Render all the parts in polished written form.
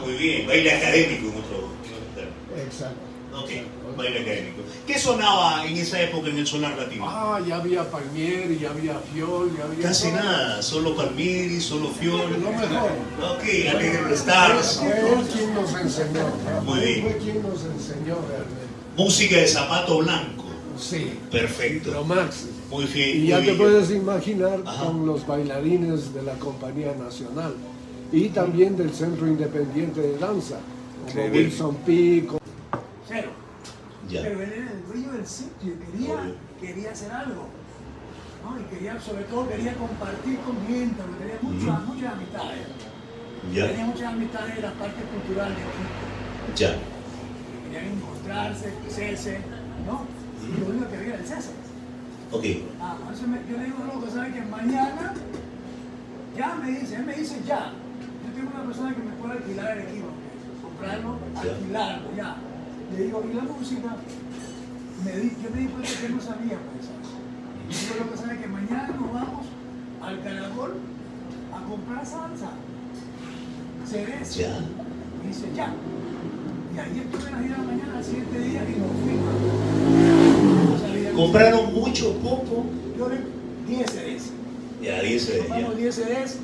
muy bien. Baile académico en otro término. Exacto. Ok, baile académico. ¿Qué sonaba en esa época en el sonar latino? Ya había Palmieri, ya había Fiol, ya había... Casi nada, solo Palmieri, solo Fiol. Lo mejor. Ok, Alegre Stars. Fue él quien nos enseñó. Muy bien. Fue quien nos enseñó realmente. Música de zapato blanco. Sí. Perfecto. Lo máximo. Muy bien. Y ya muy te bien. puedes imaginar Ajá. con los bailarines de la Compañía Nacional y también del Centro Independiente de Danza, como Increíble. Wilson Pico. Cero. Ya. Pero él era el dueño del sitio y quería hacer algo. ¿No? Y quería, sobre todo, quería compartir con gente, porque tenía muchas amistades. Ya. Tenía muchas amistades de la parte cultural de Quito. Ya. Querían encontrarse, cese, ¿no? Y lo único que había era el cese. Ok. Entonces yo le digo, loco, ¿sabes qué? Mañana ya me dice, él me dice ya. Yo tengo una persona que me puede alquilar el equipo, comprarlo, Ya. alquilarlo, ya. Le digo, ¿y la música? Yo me di cuenta que él no sabía pues eso. Y digo, loco, ¿sabes qué? Mañana nos vamos al Caracol a comprar salsa. Cereza. Ya. Y dice, ya. Y ahí estuve en la gira de la mañana, al siguiente día, y nos fuimos. No sabía. ¿Compraron mucho, poco? Yo le 10 CDs. Ya, 10 CDs. Compramos Ya. 10 CDs.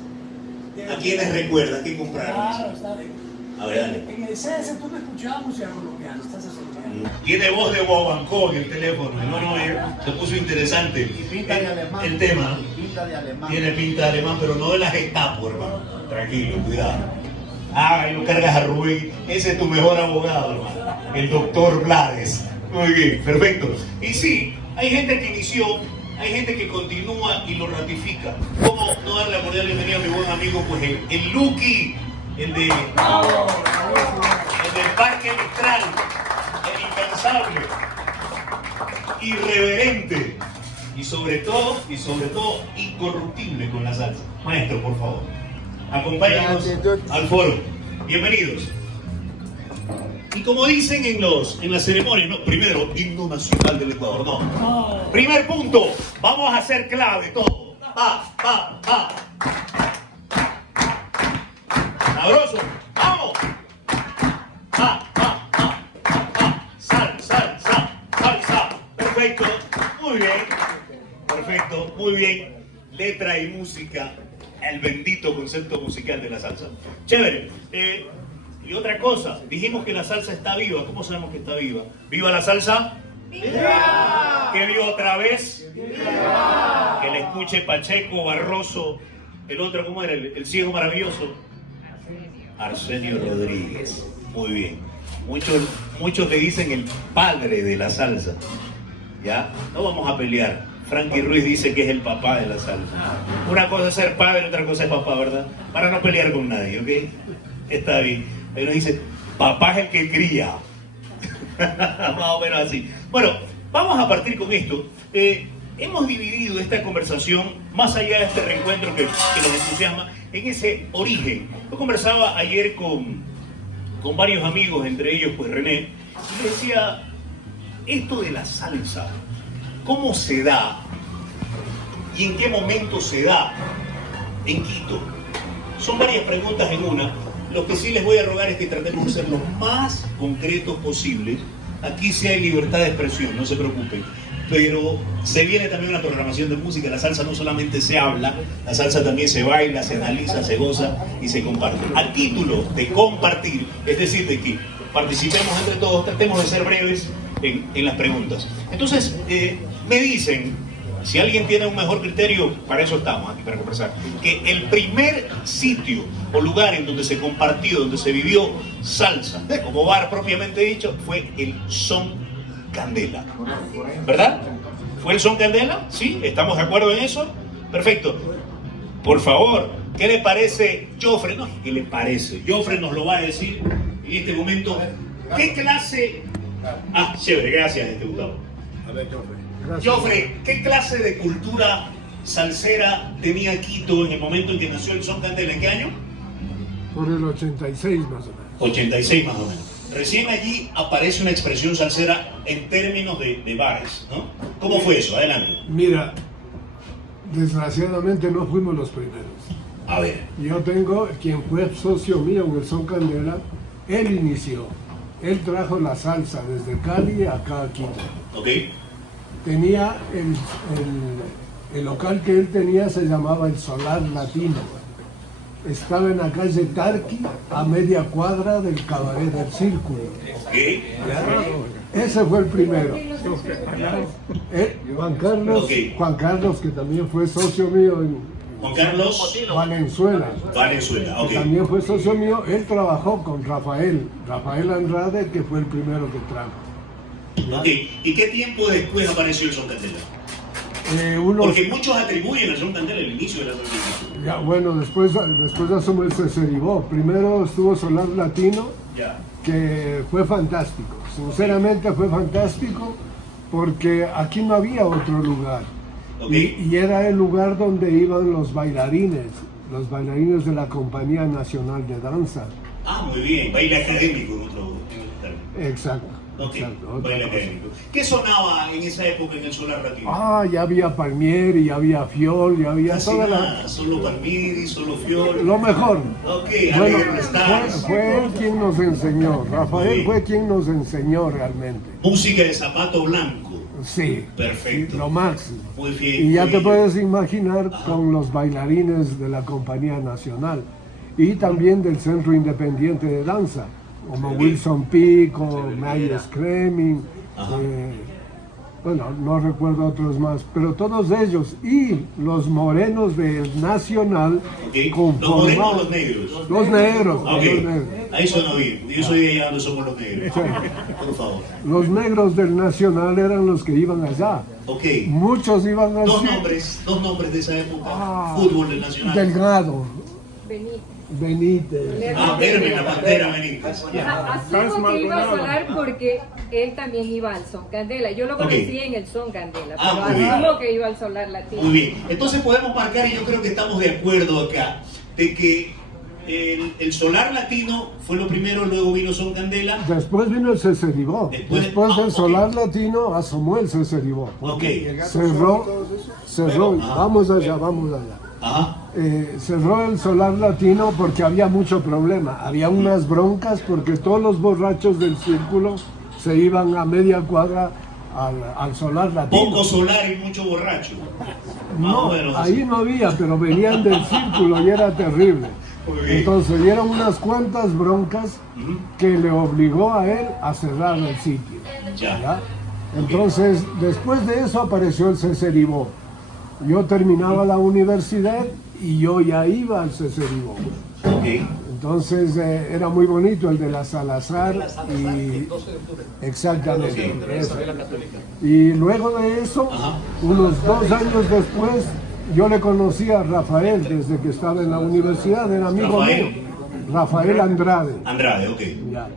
¿A quiénes recuerdas que compraron? Claro, está bien. A ver, dale. En el CS tú no escuchabas música colombiana, estás colombiana. Tiene voz de guaguancó en el teléfono. No, se puso interesante. Y pinta de alemán. El tema. Y pinta de alemán. Tiene pinta de alemán, pero no de la Gestapo, hermano. Tranquilo, cuidado. Ahí lo cargas a Rubén. Ese es tu mejor abogado, hermano. El doctor Blades. Muy bien, perfecto. Y sí, hay gente que inició, hay gente que continúa y lo ratifica. ¿Cómo no darle la cordial bienvenida a mi buen amigo? Pues el Lucky, el del Parque Mistral, el impensable, irreverente y sobre todo, incorruptible con la salsa. Maestro, por favor, acompáñenos al foro. Bienvenidos. Y como dicen en las ceremonias, no, primero, himno nacional del Ecuador, no. Primer punto, vamos a hacer clave todo. Pa. Sabroso, vamos. Salsa. Perfecto, muy bien. Perfecto, muy bien. Letra y música, el bendito concepto musical de la salsa. Chévere. Y otra cosa, dijimos que la salsa está viva. ¿Cómo sabemos que está viva? ¿Viva la salsa? ¡Viva! ¿Que viva otra vez? ¡Viva! Que le escuche Pacheco, Barroso, el otro, ¿cómo era? El ciego maravilloso. Arsenio Rodríguez. Muy bien. Muchos le dicen el padre de la salsa. ¿Ya? No vamos a pelear. Frankie Ruiz dice que es el papá de la salsa. Una cosa es ser padre, otra cosa es papá, ¿verdad? Para no pelear con nadie, ¿ok? Está bien. Ahí nos dice, papá es el que cría. Más o menos así. Bueno, vamos a partir con esto. Hemos dividido esta conversación, más allá de este reencuentro que nos entusiasma, en ese origen. Yo conversaba ayer con varios amigos, entre ellos pues René, y le decía, esto de la salsa, ¿cómo se da? ¿Y en qué momento se da en Quito? Son varias preguntas en una. Lo que sí les voy a rogar es que tratemos de ser lo más concretos posible. Aquí sí hay libertad de expresión, no se preocupen. Pero se viene también una programación de música. La salsa no solamente se habla, la salsa también se baila, se analiza, se goza y se comparte. A título de compartir, es decir, de que participemos entre todos, tratemos de ser breves en las preguntas. Entonces, me dicen, si alguien tiene un mejor criterio, para eso estamos aquí, para conversar, que el primer sitio o lugar en donde se compartió, donde se vivió salsa, como bar propiamente dicho, fue el Son Candela. ¿Verdad? ¿Fue el Son Candela? ¿Sí? ¿Estamos de acuerdo en eso? Perfecto. Por favor, ¿qué le parece Joffre? No, ¿qué le parece? Joffre nos lo va a decir en este momento. ¿Qué clase? Ah, chévere, gracias, Gustavo. A ver, Joffre. Joffre, ¿qué clase de cultura salsera tenía Quito en el momento en que nació el Son Candela? ¿En qué año? Por el 86 más o menos. 86 más o menos. Recién allí aparece una expresión salsera en términos de bares, ¿no? ¿Cómo fue eso? Adelante. Mira, desgraciadamente no fuimos los primeros. A ver. Yo tengo, quien fue socio mío en el Son Candela, él inició. Él trajo la salsa desde Cali acá a Quito. Ok. Tenía el local que él tenía se llamaba el Solar Latino. Estaba en la calle Tarqui, a media cuadra del Cabaret del Círculo. Ok. ¿Ya? Ese fue el primero. Ok. Juan Carlos, que también fue socio mío en Juan Carlos Valenzuela. Valenzuela. Ok. Que también fue socio mío, él trabajó con Rafael Andrade, que fue el primero que trajo. Ok. ¿Y qué tiempo después apareció el Son Candela? Porque muchos atribuyen al Son Candela el inicio de la transmisión. Ya, bueno, después Samuel se derivó. Primero estuvo Solar Latino, Ya. que fue fantástico. Sinceramente fue fantástico porque aquí no había otro lugar. Ok. Y era el lugar donde iban los bailarines de la Compañía Nacional de Danza. Ah, muy bien. Baile académico en otro término. Exacto. Ok. Exacto, otra Baile cosa. académico. ¿Qué sonaba en esa época en el Solar Latino? Ah, ya había Palmieri, ya había Fiol, ya había Casi toda nada. Solo Palmiri, solo Fiol. lo mejor. Ok. Bueno, Alegre Stars. fue él quien nos enseñó, Rafael fue quien nos enseñó realmente. Música de zapato blanco. Sí, Perfecto. sí, lo máximo. Muy bien. Y ya muy te bien. puedes imaginar Ajá. con los bailarines de la Compañía Nacional y también del Centro Independiente de Danza, como Sí. Wilson Pico, Mayer Screaming, Ajá. bueno, no recuerdo otros más, pero todos ellos y los morenos del Nacional Ok. ¿Los conformaban- morenos o los negros? Los negros, Ok. los negros. Ahí suena bien. Yo soy de allá donde somos los negros. Por favor. Los negros del Nacional eran los que iban allá. Ok. Muchos iban Dos así. nombres de esa época. Ah, Fútbol del Nacional. Delgado, Benítez. Benítez. Ah, Hermes, la Pantera Benítez. Asumo que iba a sonar porque él también iba al Son Candela. Yo lo Ok. conocí en el Son Candela, Ah, pero muy bien. asumo que iba al Solar Latino. Muy bien. Entonces podemos marcar, y yo creo que estamos de acuerdo acá, de que el Solar Latino fue lo primero, luego vino Son Candela. Después vino el Ceceribó. Después- Del ok. Solar Latino asomó el Ceceribó. Ok. Cerró. Ajá. Vamos allá. Ajá. Cerró el Solar Latino porque había mucho problema. Había unas broncas porque todos los borrachos del círculo se iban a media cuadra al Solar Latino. Poco solar y mucho borracho. Más No, o menos ahí así. no había, pero venían del círculo y era terrible. Muy bien. Entonces dieron unas cuantas broncas Ujú. que le obligó a él a cerrar el sitio. Ya. ¿Ya? Entonces, después de eso apareció el Ceceribó. Yo terminaba la universidad y yo ya iba al Ceceribó. Ok. Entonces era muy bonito el de la Salazar y exactamente eso. Y luego de eso, Ajá. unos 2 años después, yo le conocí a Rafael desde que estaba en la universidad, era amigo Rafael. mío, Rafael Andrade. Andrade, ok. Ya.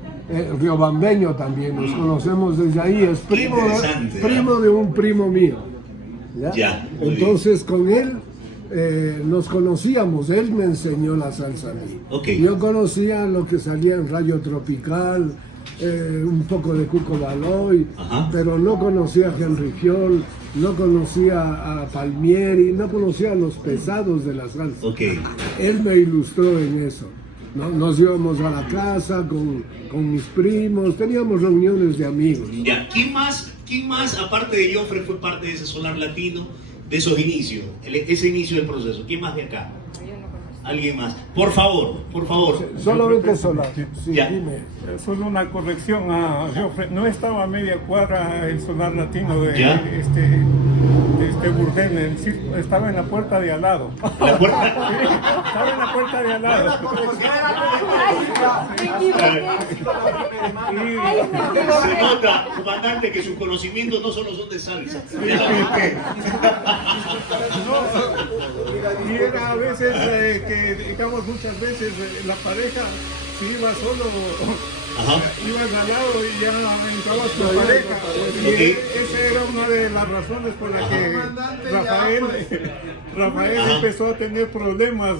Riobambeño también, nos conocemos desde ahí, es interesante, primo de un primo mío. ¿Ya? Ya, muy Entonces con él nos conocíamos, él me enseñó la salsa a mí. Ok. Yo conocía lo que salía en Rayo Tropical, un poco de Cuco Baloy, Ajá. pero no conocía a Henry Fiol, no conocía a Palmieri, no conocía a los pesados de la salsa. Ok. Él me ilustró en eso. ¿No? Nos íbamos a la casa con mis primos, teníamos reuniones de amigos. Ya. ¿Quién más, aparte de Joffre, fue parte de ese Solar Latino, de esos inicios, ese inicio del proceso? ¿Quién más de acá? Yo no conozco. ¿Alguien más? Por favor, por favor. Solamente Solar. Sí, Ya. dime. Solo una corrección a Joffre. No estaba a media cuadra el Solar Latino de ¿Ya? este Burdén, el circo, estaba en la puerta de al lado. La puerta. Estaba en la puerta de al lado. Me equivoqué. Ay, me Se equivoqué. nota, comandante, que sus conocimientos no solo son de salsa. Ya lo vi usted. Y era a veces que, digamos, muchas veces la pareja se iba solo, Ajá. ibas al lado y ya entraba tu pareja. Y Ok. esa era una de las razones por las que Rafael Ajá. empezó a tener problemas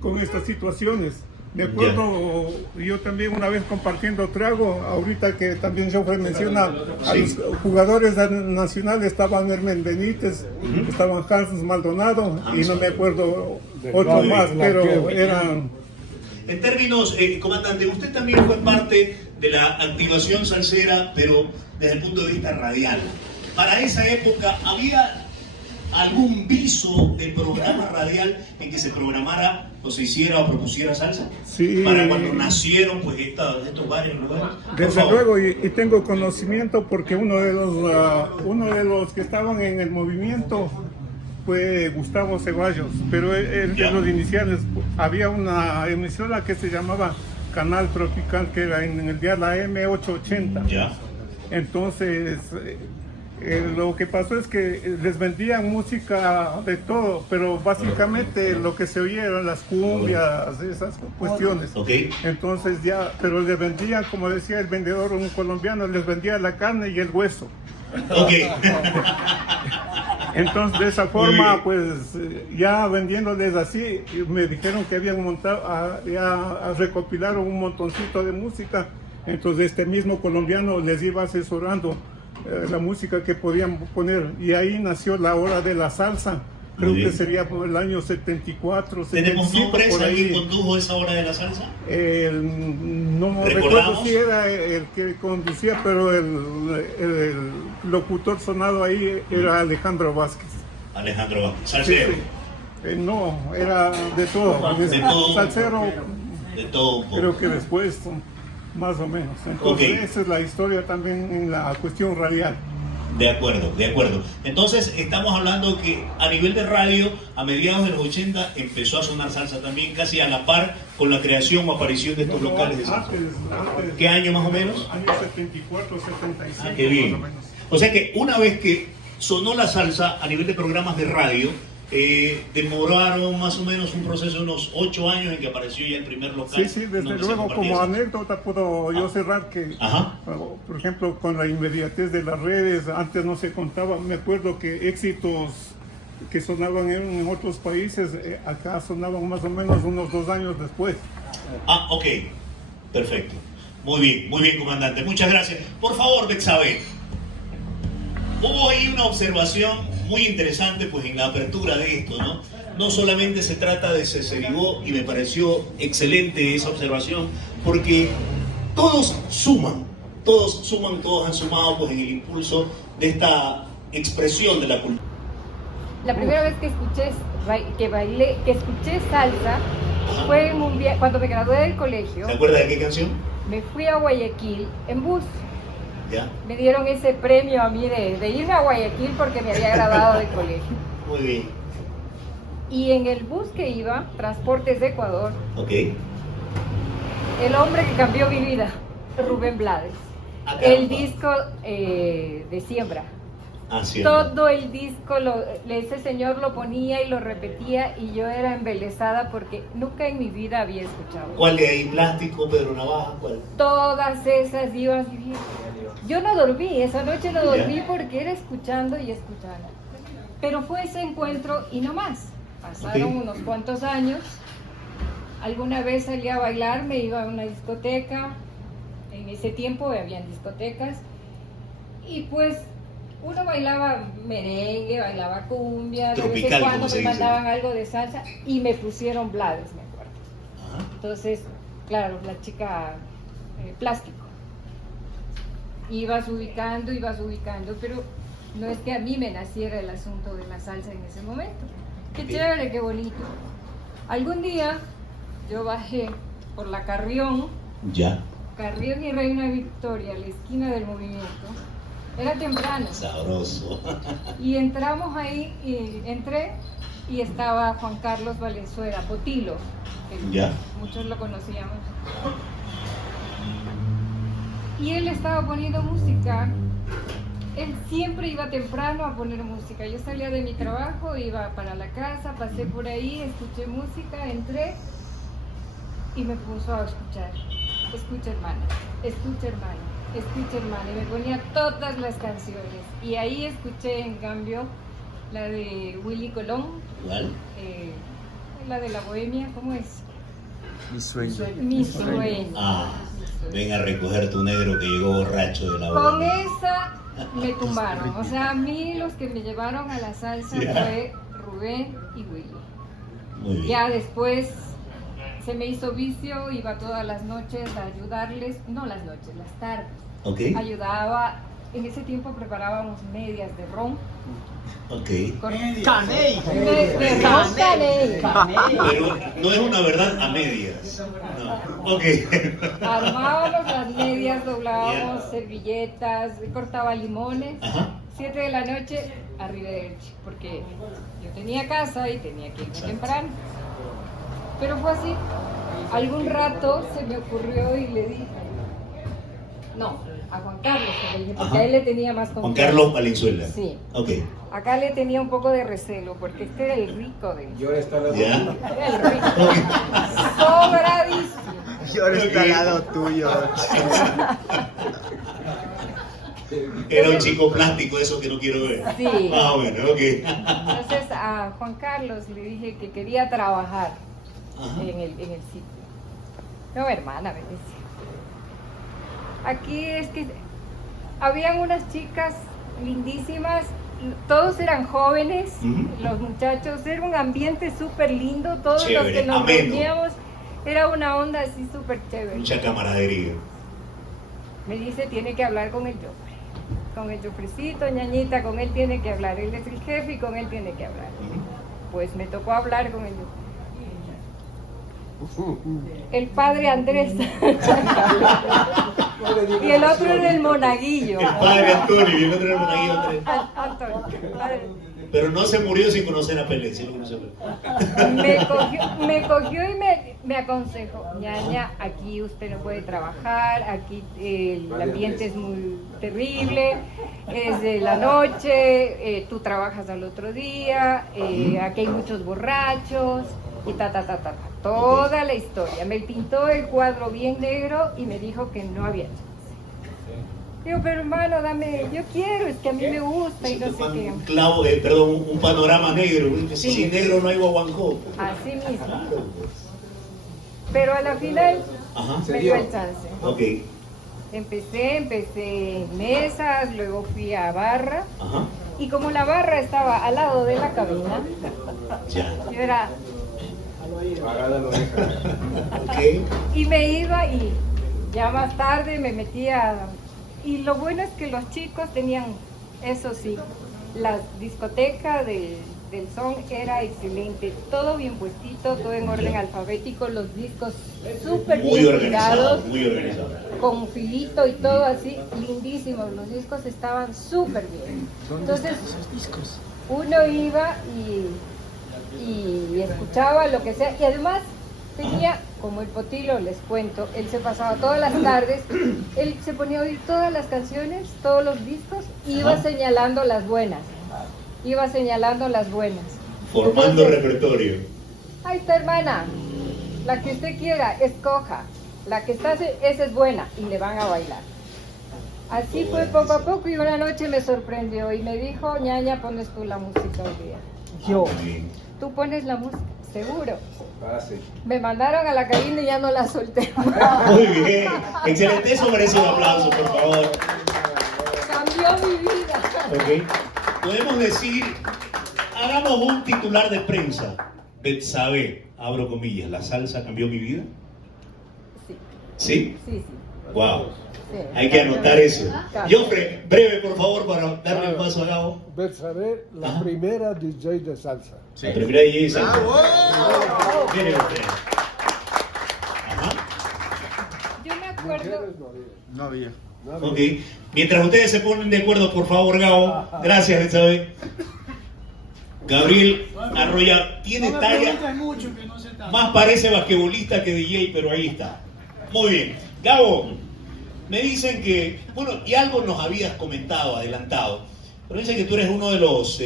con estas situaciones. Me acuerdo, yo también una vez compartiendo trago, ahorita que también Joffre menciona a Sí. los jugadores nacionales, estaban Hermen Benítez, estaban Hans Maldonado y no me acuerdo otros barrio, más, la pero que- eran... En términos, comandante, usted también fue parte de la activación salsera, pero desde el punto de vista radial. Para esa época, ¿había algún viso de programa radial en que se programara o se hiciera o propusiera salsa? Sí. Para cuando nacieron pues estos bares, ¿no? Por Desde favor. luego, y tengo conocimiento porque uno de los que estaban en el movimiento fue Gustavo Ceballos, pero él Ya. de los iniciales había una emisora que se llamaba Canal Tropical, que era en el día la M880. Ya. Entonces, lo que pasó es que les vendían música de todo, pero básicamente lo que se oía eran las cumbias, esas cuestiones. Ok. Entonces ya, pero les vendían, como decía el vendedor, un colombiano, les vendía la carne y el hueso. Ok. Entonces de esa forma, pues ya vendiéndoles así, me dijeron que habían montado, ya recopilaron un montoncito de música. Entonces este mismo colombiano les iba asesorando la música que podían poner, y ahí nació la hora de la salsa. Creo Muy bien. que sería por el año 74, ¿Tenemos 75, nombres? por ¿Alguien ahí. condujo esa hora de la salsa? No recuerdo ¿Recordamos? si era el que conducía, pero el locutor sonado ahí era Alejandro Vázquez. Alejandro Vázquez. Sí, Salsero. sí. No, era de todo. De todo. Salsero, De todo un poco. creo que después, más o menos. Entonces, Ok. esa es la historia también en la cuestión radial. De acuerdo, de acuerdo. Entonces, estamos hablando que a nivel de radio, a mediados de los 80, empezó a sonar salsa también, casi a la par con la creación o aparición de estos No, locales de salsa. antes, ¿Qué año más o menos? Años 74, 75, Qué bien. más o menos. O sea que una vez que sonó la salsa a nivel de programas de radio, demoraron más o menos un proceso de unos 8 años en que apareció ya el primer local. Sí, sí, desde donde se luego, compartía como salsa. anécdota puedo yo cerrar que, Ajá. por ejemplo, con la inmediatez de las redes, antes no se contaba, me acuerdo que éxitos que sonaban en otros países, acá sonaban más o menos unos 2 años después. Ah, ok. Perfecto. Muy bien, comandante. Muchas gracias. Por favor, Bexabe. Hubo ahí una observación muy interesante pues en la apertura de esto, ¿no? No solamente se trata de Ceceribó, y me pareció excelente esa observación, porque todos suman, todos han sumado pues en el impulso de esta expresión de la cultura. La primera vez que escuché salsa fue en un cuando me gradué del colegio. ¿Se acuerda de qué canción? Me fui a Guayaquil en bus. ¿Ya? Me dieron ese premio a mí de irme a Guayaquil porque me había graduado del colegio. Muy bien. Y en el bus que iba, Transportes de Ecuador, Ok. el hombre que cambió mi vida, Rubén Blades. Ah, El caramba. disco de Siembra. Ah, sí. Todo el disco, ese señor lo ponía y lo repetía y yo era embelesada porque nunca en mi vida había escuchado. ¿Cuál de ahí? ¿Plástico, Pedro Navaja? ¿Cuál? Todas esas iban viviendo. Yo no dormí, esa noche no dormí Ya. porque era escuchando y escuchando. Pero fue ese encuentro y no más. Pasaron Ok. unos cuantos años. Alguna vez salí a bailar, me iba a una discoteca. En ese tiempo habían discotecas. Y pues uno bailaba merengue, bailaba cumbia, de vez Tropical, en cuando como se me dice. mandaban algo de salsa y me pusieron Blades, me acuerdo. Ajá. Entonces, claro, la chica plástico. Ibas ubicando, pero no es que a mí me naciera el asunto de la salsa en ese momento. Qué chévere, qué bonito. Algún día yo bajé por la Carrión y Reina Victoria, a la esquina del movimiento. Era temprano. Sabroso. Y entramos ahí, y entré y estaba Juan Carlos Valenzuela, Potilo, que Ya. muchos lo conocíamos. Y él estaba poniendo música. Él siempre iba temprano a poner música. Yo salía de mi trabajo, iba para la casa, pasé por ahí, escuché música, entré y me puso a escuchar. Escucha hermana, escucha hermana, escucha hermana. Y me ponía todas las canciones. Y ahí escuché en cambio la de Willy Colón, ¿Cuál? la de la Bohemia, ¿cómo es? Mi sueño. Mi sueño. Ah, Mi sueño. ven a recoger tu negro que llegó borracho de la Con boda. esa me tumbaron. O sea, a mí los que me llevaron a la salsa Ya. fue Rubén y Willy. Muy bien. Ya después se me hizo vicio, iba todas las noches a ayudarles, no las noches, las tardes. Ok, Ayudaba, en ese tiempo preparábamos medias de ron. ok. Caney. De ron caney. Pero no es una verdad a medias. No. Ok. Armábamos las medias, doblábamos servilletas, cortaba limones. Ajá. 7 de la noche, arrivederci, porque yo tenía casa y tenía que irme temprano. Pero fue así. Algún rato se me ocurrió y le dije, no, a Juan Carlos, le dije, porque Ajá. a él le tenía más Juan confianza. Carlos Valenzuela. Sí. Ok. Acá le tenía un poco de recelo, porque este era el rico de Yo está al lado ¿Ya? Era el rico. Sobradísimo. Yo está al lado tuyo. Era un chico plástico, eso que no quiero ver. Sí. Más o menos, ok. Entonces a Juan Carlos le dije que quería trabajar Ajá. en el sitio. No, hermana, me decía. Aquí es que habían unas chicas lindísimas, todos eran jóvenes, Ujú. los muchachos, era un ambiente súper lindo, todos los Chévere, que nos ameno. reuníamos, era una onda así súper chévere. Mucha camaradería. Me dice, tiene que hablar con el Joffre, con el Joffrecito, ñañita, con él tiene que hablar, él es el jefe y con él tiene que hablar. Pues me tocó hablar con el Joffre. El padre Andrés y el otro era el monaguillo. El padre Antonio y el otro era Monaguillo Andrés. Antonio, padre. Pero no se murió sin conocer a Pelé, sí lo conoció a Pelé. Me cogió y me aconsejó, ñaña, aquí usted no puede trabajar, aquí el ambiente es muy terrible, es de la noche, tú trabajas al otro día, aquí hay muchos borrachos y toda la historia. Me pintó el cuadro bien negro y me dijo que no había chance. Digo, pero hermano, dame, yo quiero, es que a mí me gusta y no sé qué. Un clavo, perdón, un panorama negro. Sí. Sin negro no hay guaguancó. Así mismo. Pero a la final Ajá. me dio el chance. Ok. Empecé en mesas, luego fui a barra. Ajá. Y como la barra estaba al lado de la cabina, Ya. yo era... Ok. Y me iba y ya más tarde me metía... Y lo bueno es que los chicos tenían, eso sí, la discoteca del son era excelente, todo bien puestito, todo en orden alfabético, los discos súper Muy bien organizado, cuidados, muy organizado. con filito y todo así, lindísimos, los discos estaban súper bien. Entonces, uno iba y escuchaba lo que sea, y además tenía, como el Potilo, les cuento, él se pasaba todas las tardes, él se ponía a oír todas las canciones, todos los discos, y iba Ajá. señalando las buenas. Iba señalando las buenas. Formando Entonces, repertorio. ahí está, hermana, la que usted quiera, escoja. La que está, esa es buena, y le van a bailar. Así fue poco a poco, y una noche me sorprendió y me dijo, ñaña, pones tú la música hoy día. Yo, Muy bien. tú pones la música, seguro. Me mandaron a la cabina y ya no la solté. Muy bien. Excelente. Eso merece un aplauso, por favor. Cambió mi vida. Ok. Podemos decir, hagamos un titular de prensa. Betsabe, abro comillas, ¿la salsa cambió mi vida? Sí, ¿Sí? sí, sí. Wow. Sí. Hay que anotar eso. Cambió. Joffre, breve, por favor, para darle el paso a Gabo. Betsabe, la Ajá. primera DJ de salsa. La primera DJ salsa. Mire usted. Ajá. Yo me acuerdo, Mujeres no había. No había. No había. Ok. Mientras ustedes se ponen de acuerdo, por favor, Gabo. Gracias, Betsabe. Gabriel Arroya tiene No me talla. pregunten mucho que no sé tanto. Más parece basquetbolista que DJ, pero ahí está. Muy bien. Gabo, me dicen que, bueno, y algo nos habías comentado, adelantado, pero dicen que tú eres uno de los,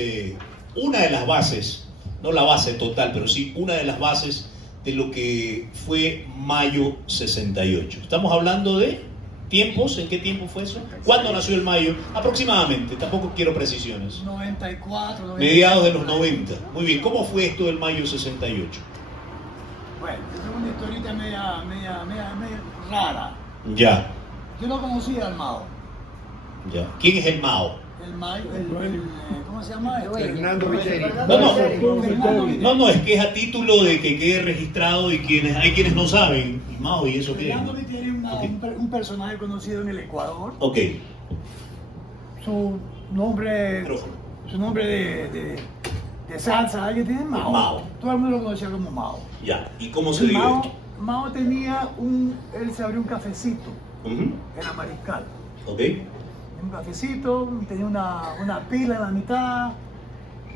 una de las bases, no la base total, pero sí una de las bases de lo que fue Mayo 68. Estamos hablando de tiempos, ¿en qué tiempo fue eso? ¿Cuándo nació el Mayo? Aproximadamente, tampoco quiero precisiones. 94, 95. Mediados de los 90. Muy bien, ¿cómo fue esto del Mayo 68? Bueno, esta es una historieta media rara. Ya. Yo no conocía al Mao. Ya. ¿Quién es el Mao? ¿cómo se llama? Fernando Viteri. No, es que es a título de que quede registrado y hay quienes no saben. Y Mao, ¿y eso qué es? Fernando Viteri es un personaje conocido en el Ecuador. Ok. Su nombre de salsa, ¿alguien tiene? Mao. Mao. Todo el mundo lo conocía como Mao. Ya, ¿y cómo se Y dio Mao, esto? Mao tenía él se abrió un cafecito Ujú. en la Mariscal. Ok. Un cafecito, tenía una pila en la mitad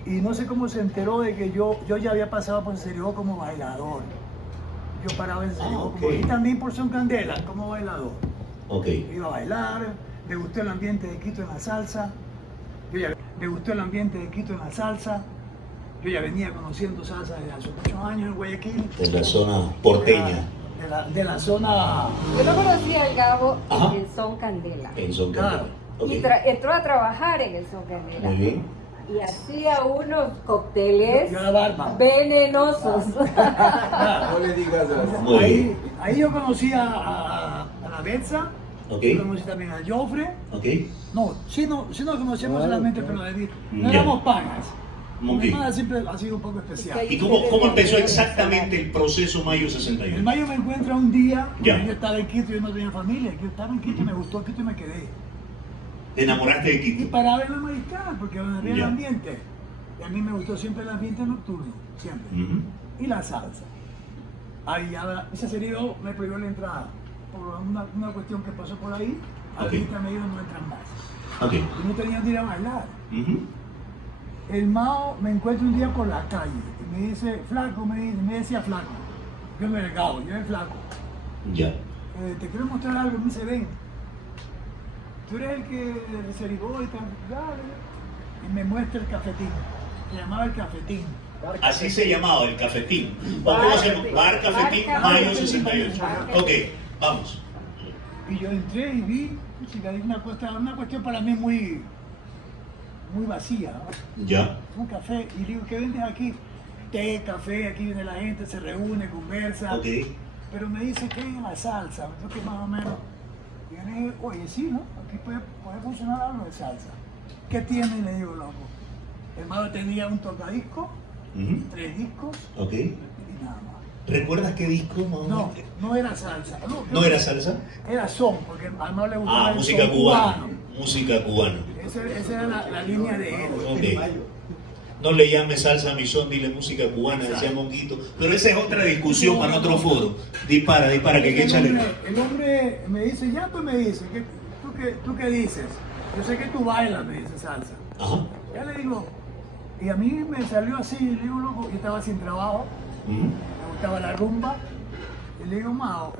y no sé cómo se enteró de que yo ya había pasado por Serigó como bailador. Yo paraba en Serigó ok. y también por Son Candela como bailador. Ok. Iba a bailar, me gustó el ambiente de Quito en la salsa. Me gustó el ambiente de Quito en la salsa. Yo ya venía conociendo salsa desde hace muchos años en Guayaquil. De la zona porteña. De la zona. Yo lo conocí al Gabo Ajá. en el Son Candela. En Son Claro. Candela. Ok. Y entró a trabajar en el Son Candela. Muy bien. Y hacía unos cócteles Yo era barman. venenosos. No le digas así. Muy bien. Ahí yo conocí a la Betsa. Ok. Yo conocí también a Joffre. Ok. No, sí nos conocemos solamente, pero no Ya. éramos panas. Ok. Mi hermana siempre ha sido un poco especial. ¿Y cómo empezó exactamente el proceso Mayo 61? En mayo me encuentra un día, Ya. yo estaba en Quito, yo no tenía familia, yo estaba en Quito, me gustó Quito y me quedé. ¿Te enamoraste de Y Quito? paraba en la Mariscal, porque había el Ya. ambiente. Y a mí me gustó siempre el ambiente nocturno, siempre. Ujú. Y la salsa. Ahí ya, ese Serigó me prohibió la entrada. Por una cuestión que pasó por ahí, ahorita me dijo no entran más. Ok. Y no tenía que ir a bailar. Ujú. El Mao me encuentra un día por la calle y me dice, flaco, me decía flaco. Yo no era el Gabo, yo era el flaco. Ya. Te quiero mostrar algo, me dice, ven. Tú eres el que se ligó y tal, dale. Y me muestra el cafetín. Se llamaba el cafetín. Así se llamaba el cafetín. ¿Cómo se llama? Bar Cafetín Mayo 68. Ok, vamos. Y yo entré y vi, y hay una cuestión para mí muy vacía, ¿no? Ya. Un café, y digo, ¿qué vendes aquí? Té, café, aquí viene la gente, se reúne, conversa. Ok. Pero me dice que hay la salsa, yo que más o menos. Y yo le dije, oye, sí, ¿no? Aquí puede funcionar algo de salsa. ¿Qué tiene? Le digo, loco. El Mao tenía un tocadisco, Ujú. 3 discos Ok. y nada más. ¿Recuerdas qué disco, Mao? No era salsa. ¿No era salsa? Era son, porque al Mao le gustaba Ah, el música son cubana. cubano. Música cubana. Esa era la línea de él. Ok. No le llames salsa a mi son, dile música cubana, decía Monguito. Pero esa es otra discusión para otro foro. Dispara, que échale. El hombre me dice, ya tú me dices, ¿tú qué dices? Yo sé que tú bailas, me dice salsa. Ajá. Ya le digo, y a mí me salió así, le digo, loco, yo estaba sin trabajo, Ujú. me gustaba la rumba, y le digo, Mao,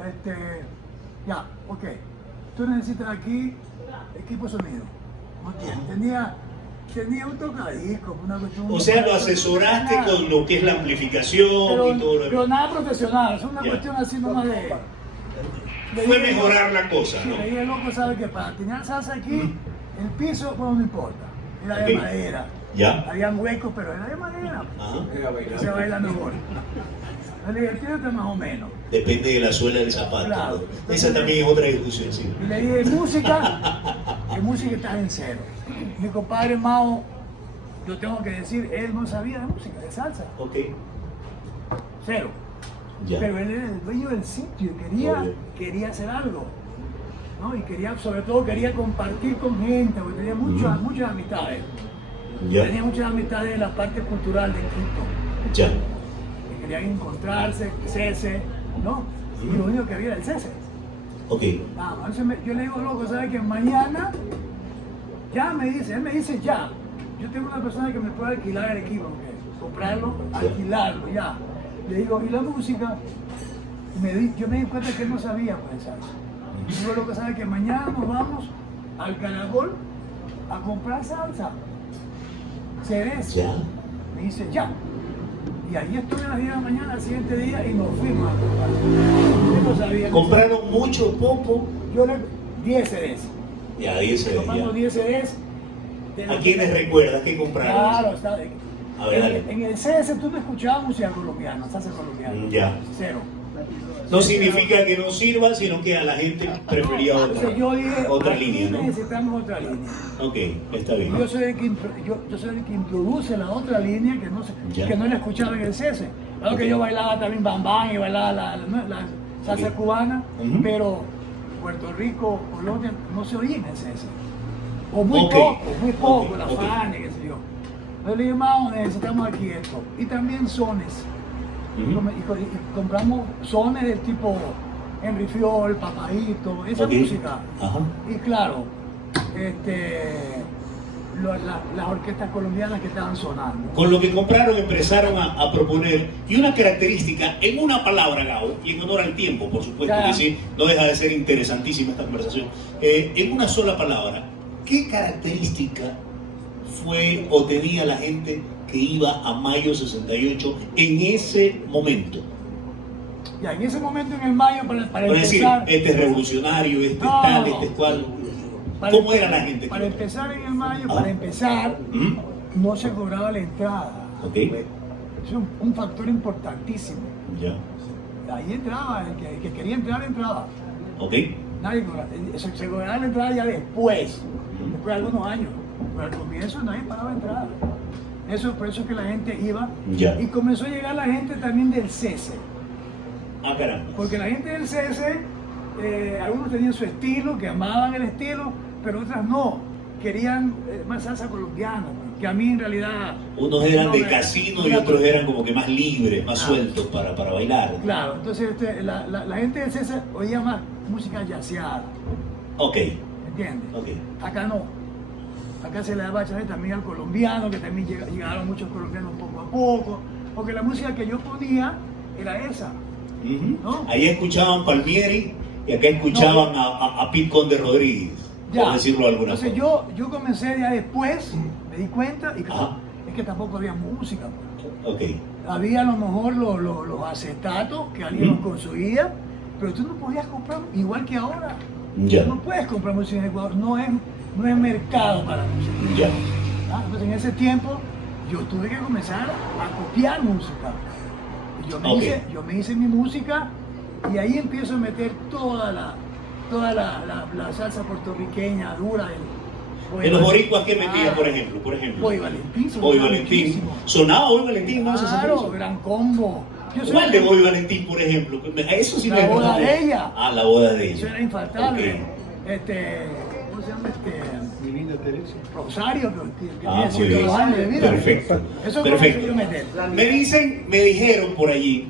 ya, ok, tú necesitas aquí equipo de sonido. No tiene. Tenía un tocadisco, una cuestión. O sea, lo asesoraste con lo que es la amplificación y todo lo pero demás. nada profesional, es una Ya. cuestión así nomás de. Fue mejorar la cosa, Sí, ¿no? le dije, loco, sabe que para tener salsa aquí, el piso, bueno, no importa. Era de Ok. madera. Ya. Habían huecos, pero era de madera. Ajá. Que se baila mejor. Le dije, tírate más o menos. Depende de la suela del zapato. Claro. ¿no? Esa también es otra discusión, sí. Y le dije, música está en cero. Mi compadre Mao, yo tengo que decir, él no sabía de música, de salsa. Ok. Cero. Ya. Pero él era el dueño del sitio y Obvio. quería hacer algo. ¿No? Y sobre todo quería compartir con gente, porque tenía muchas amistades. Ya. Tenía muchas amistades en la parte cultural de Quito. Ya. Que querían encontrarse, cese, ¿no? Y lo único que había era el cese. Ok. Nada más. Entonces yo le digo, loco, ¿sabes qué? Mañana, ya me dice, él me dice ya. Yo tengo una persona que me puede alquilar el equipo, ¿ok? Comprarlo, alquilarlo, ya. Le digo, ¿y la música? Yo me di cuenta que él no sabía pues salsa. Y digo, loco, ¿sabes qué? Mañana nos vamos al Caracol a comprar salsa. Ceres. Ya. Me dice, ya. Y ahí estuve a las 10 de la mañana, al siguiente día, y nos fuimos a comprar. Yo no sabía. ¿Compraron mucho popo? Yo le 10 CDs. Ya, 10 CDs. Compramos Ya. 10 CDs. ¿A quiénes recuerdas que compraron? Claro, está. A ver, dale. En el CS tú no escuchabas música colombiana, salsa colombiana. Ya. Cero. No significa que no sirva, sino que a la gente prefería otra, Entonces yo dije, otra aquí línea, ¿no? necesitamos otra línea. Ok, está bien. Yo soy el que, yo soy el que introduce la otra línea que no, Ya. que no la escuchaba en el cese. Claro que Ok. yo bailaba también bambán y bailaba la salsa Ok. cubana, Ujú. pero Puerto Rico, Colombia, no se oía en el cese. O muy Ok. muy poco, Ok, la ok. Fane, qué sé yo. Entonces le dije, "Mao, necesitamos aquí esto". Y también sones. Ujú. Y compramos sones del tipo Henry Fiol, Papaito, esa Ok. música. Ajá. Y claro, las orquestas colombianas que estaban sonando. Con lo que compraron empezaron a proponer, y una característica, en una palabra, Gabo, y en honor al tiempo, por supuesto, Ya. que sí, no deja de ser interesantísima esta conversación, en una sola palabra, ¿qué característica fue o tenía la gente que iba a Mayo 68 en ese momento? Ya, en ese momento en el Mayo, para Es decir, empezar, este es revolucionario, este es No, tal, no. este es cual. para ¿Cómo era empezar- la gente? Para empezar en el Mayo, Ah. para empezar, ¿Mm? no se cobraba la entrada. Ok, Es un factor importantísimo. ya, Ahí entraba, el que quería entrar, entraba. ok, Nadie cobraba. Se cobraba la entrada ya después de algunos años. Pero al comienzo nadie pagaba entrada. Por eso es que la gente iba. Ya. Y comenzó a llegar la gente también del cese. ah caramba, Porque la gente del cese, algunos tenían su estilo, que amaban el estilo, pero otras no. Querían más salsa colombiana, que a mí en realidad... unos eran no de me- casino y otros eran como que más libres, más sueltos para bailar. Claro, entonces la gente del cese oía más música yaceada, Ok, ¿entiendes? ok, Acá no. Acá se le daba chance también al colombiano, que también llegaron muchos colombianos poco a poco, porque la música que yo ponía era esa. Ujú. ¿No? Ahí escuchaban Palmieri y acá escuchaban a Pete Conde Rodríguez, por decirlo de alguna Entonces forma. yo comencé ya después, me di cuenta, y claro, Ajá. es que tampoco había música. Pues. Ok, Había a lo mejor los acetatos que alguien los conseguía, pero tú no podías comprar, igual que ahora. ya, Tú no puedes comprar música en Ecuador, no es mercado para música. ya, Entonces en ese tiempo yo tuve que comenzar a copiar música. Y yo me hice mi música y ahí empiezo a meter toda la salsa puertorriqueña dura. ¿De los boricuas qué metía, por ejemplo? Boy Valentín. Boy Valentín. muchísimo. ¿Sonaba Boy Valentín? ¿No? Claro, Gran Combo. Yo soy- ¿Cuál de Boy Valentín, por ejemplo? Eso sí La me boda gusta. de ella. Ah, la boda de Eso ella. era infaltable. Ok. ¿Cómo se llama Divina Teresa. Rosario, que Ah, tiene muy 102 años de bien. vida. Perfecto. Eso Perfecto. yo meter. Me dijeron por allí,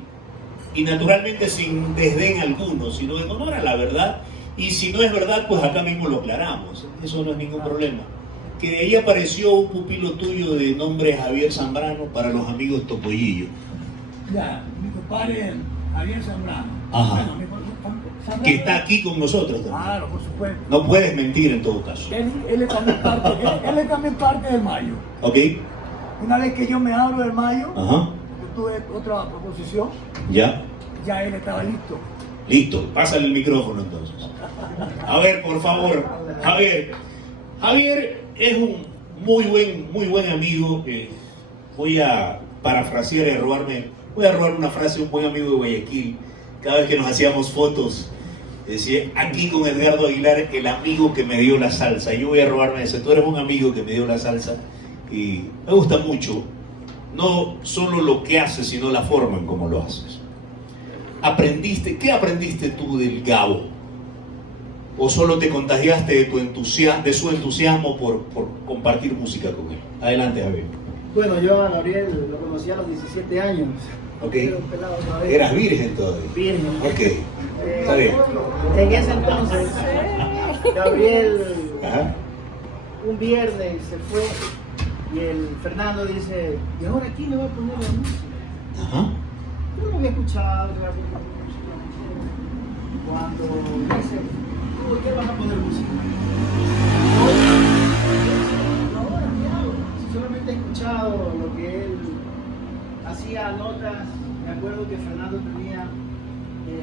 y naturalmente sin desdén alguno, sino en honor a la verdad, y si no es verdad, pues acá mismo lo aclaramos, eso no es ningún problema, que de ahí apareció un pupilo tuyo de nombre Javier Zambrano para los amigos Topollillo, Ya, mi compadre Javier Zambrano. Ajá. Bueno, Zambrano. que está aquí con nosotros también. Claro, por supuesto. No puedes mentir en todo caso. Él es también parte, él es también parte del Mayo. ¿Ok? Una vez que yo me abro del Mayo, Ajá. yo tuve otra proposición, Ya. ya él estaba listo. Listo, pásale el micrófono entonces. A ver, por favor, Javier. Javier es un muy buen amigo. Voy a parafrasear y voy a robar una frase de un buen amigo de Guayaquil. Cada vez que nos hacíamos fotos, decía, aquí con Edgardo Aguilar, el amigo que me dio la salsa. Yo voy a robarme eso. Tú eres un amigo que me dio la salsa y me gusta mucho, no solo lo que haces, sino la forma en cómo lo haces. ¿Qué aprendiste tú del Gabo? ¿O solo te contagiaste de su entusiasmo por compartir música con él? Adelante, Javier. Bueno, yo a Gabriel lo conocí a los 17 años. Ok. Era un pelado todavía. Eras virgen todavía. Virgen. Ok. Está bien. En ese entonces, Gabriel Ajá. un viernes se fue y el Fernando dice, ¿y ahora quién le va a poner la música? Ajá. Yo no había escuchado Gabriel cuando dice, ¿por qué vas a poner música? Ahora, ¿qué hago? Solamente he escuchado lo que él hacía notas. Me acuerdo que Fernando tenía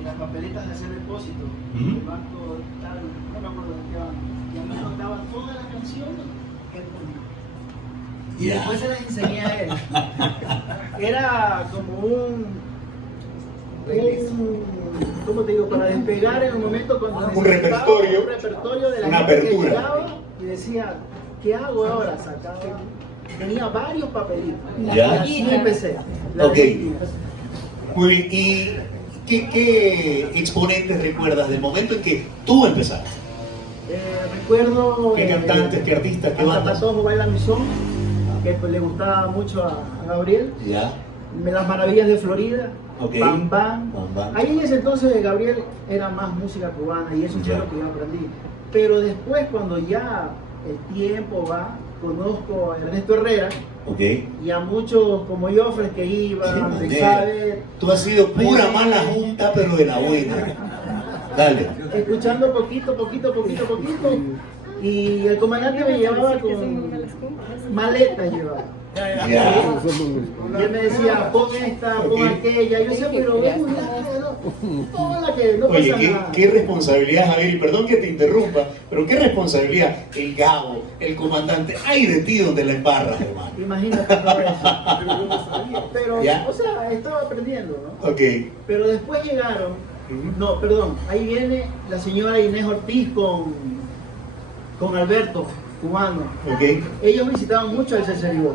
las papeletas de hacer depósito, Ujú. el banco tal, no me acuerdo de qué banco, y a mí me anotaba todas las canciones que él ponía. Y Ya. después se las enseñé a él. Era como ¿cómo te digo? Para despegar en el momento cuando Un necesitaba repertorio, un repertorio de la una gente que apertura. llegaba y decía, ¿qué hago ahora? Sacaba, tenía varios papelitos. Ya. Y así empecé. Las Ok. esquinas. Muy bien, ¿y qué exponentes recuerdas del momento en que tú empezaste? Recuerdo ¿Qué cantantes, qué artistas, qué bandas? Patojo Baila mi Son, que pues, le gustaba mucho a Gabriel. Ya, Las Maravillas de Florida, Ok. Bam Bam. Bam Bam. Ahí en ese entonces Gabriel era más música cubana y eso Ya. fue lo que yo aprendí. Pero después cuando ya el tiempo va, conozco a Ernesto Herrera ok. y a muchos como Jofres que Qué iban, de manera. saber, Tú has sido pura mala junta, pero de la buena. Dale. escuchando poquito. Y el comandante me llevaba con maletas llevaba. Ya. Y él me decía, pon esta, pon Ok. aquella. Yo decía, pero es toda la que no Oye, pasa nada. qué responsabilidad, Javier, y perdón que te interrumpa, pero qué responsabilidad, el Gabo, el comandante, hay de ti donde la embarras, hermano. Imagínate todo eso. Pero, Ya. o sea, estaba aprendiendo, ¿no? Ok. Pero después llegaron, Ujú. no, perdón, ahí viene la señora Inés Ortiz con Alberto, cubano. Ok. Ellos visitaban mucho el Ceceribó.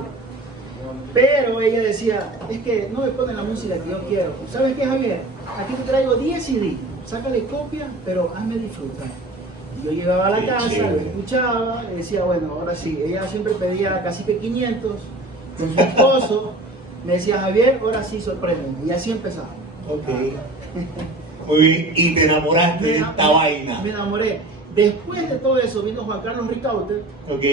Pero ella decía, es que no me ponen la música que yo quiero. ¿Sabes qué, Javier? Aquí te traigo 10 CD, sácale copia, pero hazme disfrutar. Y yo llegaba a la Qué casa, lo chévere. escuchaba, y decía, bueno, ahora sí. Ella siempre pedía casi que 500 con su esposo. Me decía, Javier, ahora sí, sorpréndeme. Y así empezaba. Ok. Muy bien, y te enamoraste de esta vaina. Me enamoré. Después de todo eso vino Juan Carlos Ricaute. Ok.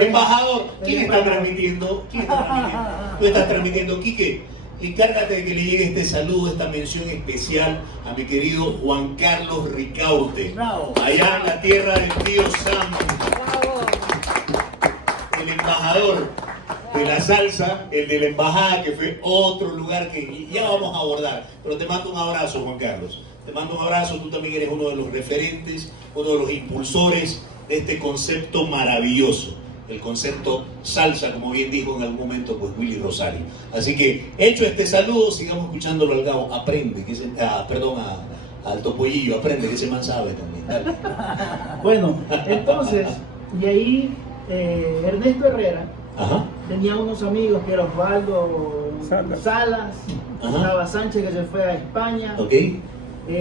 Embajador, ¿quién está transmitiendo? ¿Quién está transmitiendo? Tú estás transmitiendo, Quique. Encárgate de que le llegue este saludo, esta mención especial a mi querido Juan Carlos Ricaute. Bravo. Allá en la tierra del tío Sam, el embajador de la salsa, el de la embajada, que fue otro lugar que ya vamos a abordar. Pero te mando un abrazo, Juan Carlos. Te mando un abrazo, tú también eres uno de los referentes, uno de los impulsores de este concepto maravilloso, el concepto salsa, como bien dijo en algún momento pues Willy Rosario. Así que, hecho este saludo, sigamos escuchándolo al Gabo. Aprende, que al Topollillo, aprende, que ese man sabe también. Dale. Bueno, entonces, y ahí Ernesto Herrera Ajá. tenía unos amigos que era Osvaldo Salas, Ajá. estaba Sánchez que se fue a España. Ok.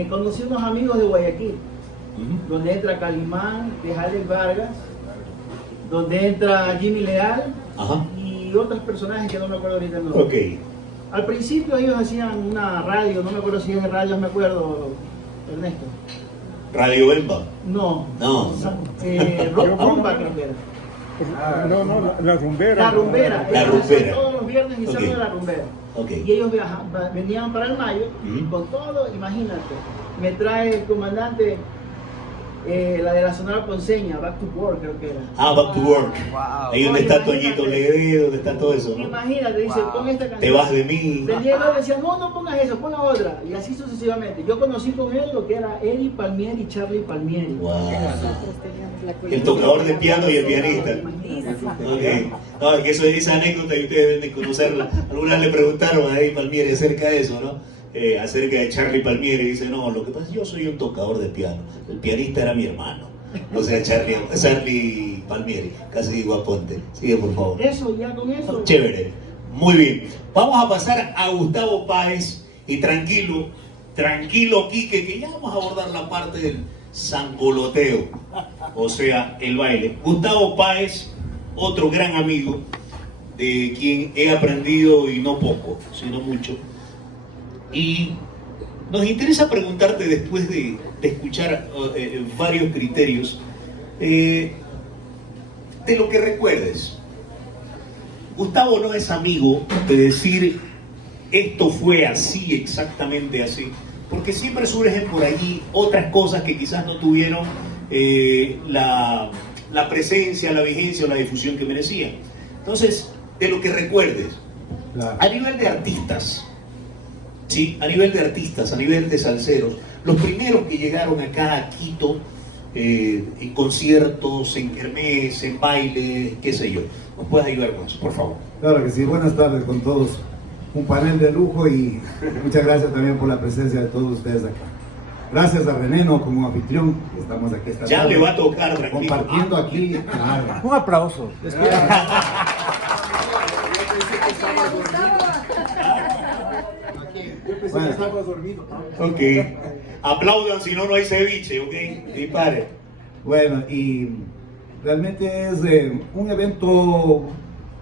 Conocí unos amigos de Guayaquil, Ujú. donde entra Calimán, que es Alex Vargas, donde entra Jimmy Leal Ajá. y otros personajes que no me acuerdo ahorita el nombre. Ok. Al principio ellos hacían una radio, no me acuerdo si es de radio, me acuerdo, Ernesto. Radio Bemba. No. No. Rumba creo que era. No, la rumbera. La rumbera. La Ellos rumbera. hacían todos los viernes y sábados de la rumbera. Ok. Y ellos venían para el Mayo Ujú. con todo, imagínate. Me trae el comandante la de la Sonora Ponceña, Back to Work creo que era. Ah, Back to Work. Ahí donde está Imagínate. Toñito Ledé, donde está todo eso, ¿no? Imagínate, dice, pon esta canción. Te vas de mí. Venía y decía, no pongas eso, pon la otra. Y así sucesivamente. Yo conocí con él lo que era Eddie Palmieri y Charlie Palmieri. Wow. El tocador de piano y el pianista. Ok. No, es que esa anécdota y ustedes deben de conocerla. Algunas le preguntaron a Eddie Palmieri acerca de eso, ¿no? Acerca de Charlie Palmieri. Y dice, no, lo que pasa es que yo soy un tocador de piano. El pianista era mi hermano. O sea, Charlie Palmieri. Casi digo Aponte. Sigue, por favor. Eso, ya con eso. Chévere. Muy bien. Vamos a pasar a Gustavo Páez. Y tranquilo, Quique, que ya vamos a abordar la parte del sangoloteo. O sea, el baile. Gustavo Páez, otro gran amigo, de quien he aprendido, y no poco, sino mucho. Y nos interesa preguntarte, después de escuchar varios criterios, de lo que recuerdes. Gustavo no es amigo de decir esto fue así, exactamente así, porque siempre surgen por allí otras cosas que quizás no tuvieron la presencia, la vigencia o la difusión que merecían. Entonces, de lo que recuerdes, a nivel de artistas, ¿sí? A nivel de artistas, a nivel de salseros, los primeros que llegaron acá a Quito, en conciertos, en kermés, en baile, qué sé yo. ¿Nos puedes ayudar con eso, por favor? Claro que sí, buenas tardes con todos. un panel de lujo y muchas gracias también por la presencia de todos ustedes acá. Gracias a Reneno como anfitrión, estamos aquí esta Ya tarde, le va a tocar, tranquilo. compartiendo aquí, claro. Un aplauso. Bueno, Ok. Aplaudan, si no, no hay ceviche, ok. Dispare. bueno, y realmente es un evento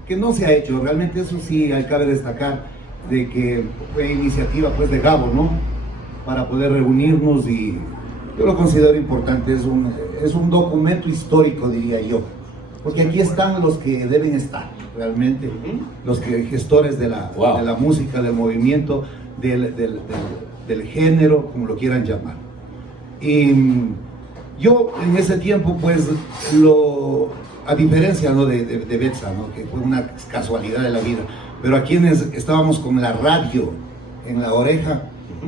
que no se ha hecho, realmente eso sí cabe destacar, de que fue iniciativa pues de Gabo, ¿no? Para poder reunirnos y yo lo considero importante, es un documento histórico, diría yo, porque aquí están los que deben estar, realmente, los gestores de la música, del movimiento, del género, como lo quieran llamar. Y yo en ese tiempo, pues, a diferencia, ¿no?, de Betsa, ¿no?, que fue una casualidad de la vida, pero a quienes estábamos con la radio en la oreja,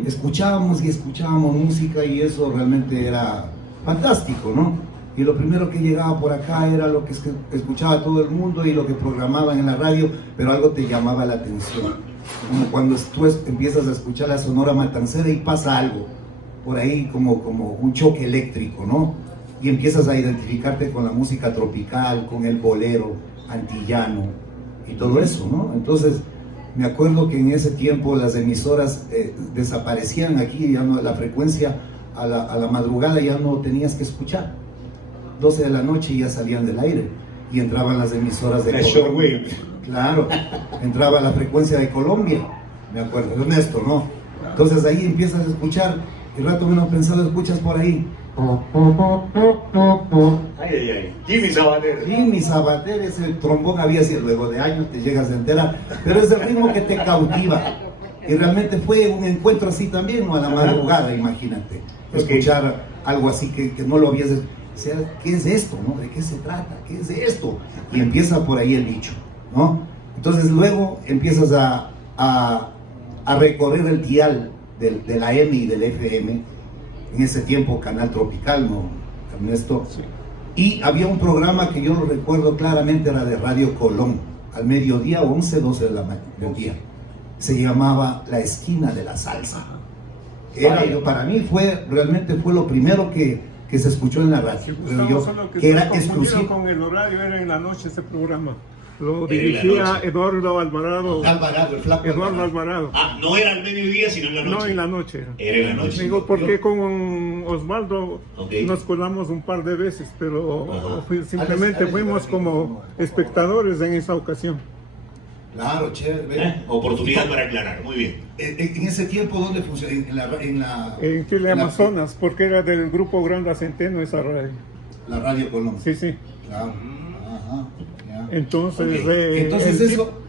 escuchábamos y escuchábamos música y eso realmente era fantástico, ¿no? Y lo primero que llegaba por acá era lo que escuchaba todo el mundo y lo que programaban en la radio, pero algo te llamaba la atención. Como cuando tú empiezas a escuchar la Sonora Matancera y pasa algo por ahí como un choque eléctrico, ¿no? Y empiezas a identificarte con la música tropical, con el bolero antillano y todo eso, ¿no? Entonces, me acuerdo que en ese tiempo las emisoras desaparecían aquí, ya no, la frecuencia a la madrugada ya no tenías que escuchar. 12 de la noche ya salían del aire y entraban las emisoras de Colombia. Claro, entraba la frecuencia de Colombia, me acuerdo, Ernesto, ¿no? Entonces ahí empiezas a escuchar, y rato menos pensado escuchas por ahí. Ay. Jimmy Sabater. Jimmy Sabater, ese trombón había sido, luego de años te llegas a enterar, pero es el ritmo que te cautiva. Y realmente fue un encuentro así también, ¿no? A la madrugada, imagínate. Escuchar algo así que no lo habías... O sea, ¿qué es esto, no? ¿De qué se trata? ¿Qué es esto? Y empieza por ahí el bicho, ¿no? Entonces luego empiezas a recorrer el dial de la M y del FM, en ese tiempo Canal Tropical, ¿no, Ernesto? Sí. Y había un programa que yo lo recuerdo claramente, era de Radio Colón, al mediodía, 11, 12 del día. Se llamaba La Esquina de la Salsa. Para mí realmente fue lo primero que se escuchó en la radio, creo yo, que era exclusivo. Con el horario era en la noche ese programa. Lo dirigía Eduardo Alvarado. El flaco Eduardo Alvarado. Ah, no era al mediodía, sino en la noche. No, en la noche. Era en la noche. Digo, porque con Osvaldo nos colamos un par de veces, pero simplemente fuimos como espectadores en esa ocasión. Claro, chévere. Oportunidad para aclarar, muy bien. En ese tiempo, ¿dónde funcionó? En Chile, Amazonas, porque era del grupo Grande Centeno esa radio. La Radio Colón. Sí. Claro. Ajá. Entonces,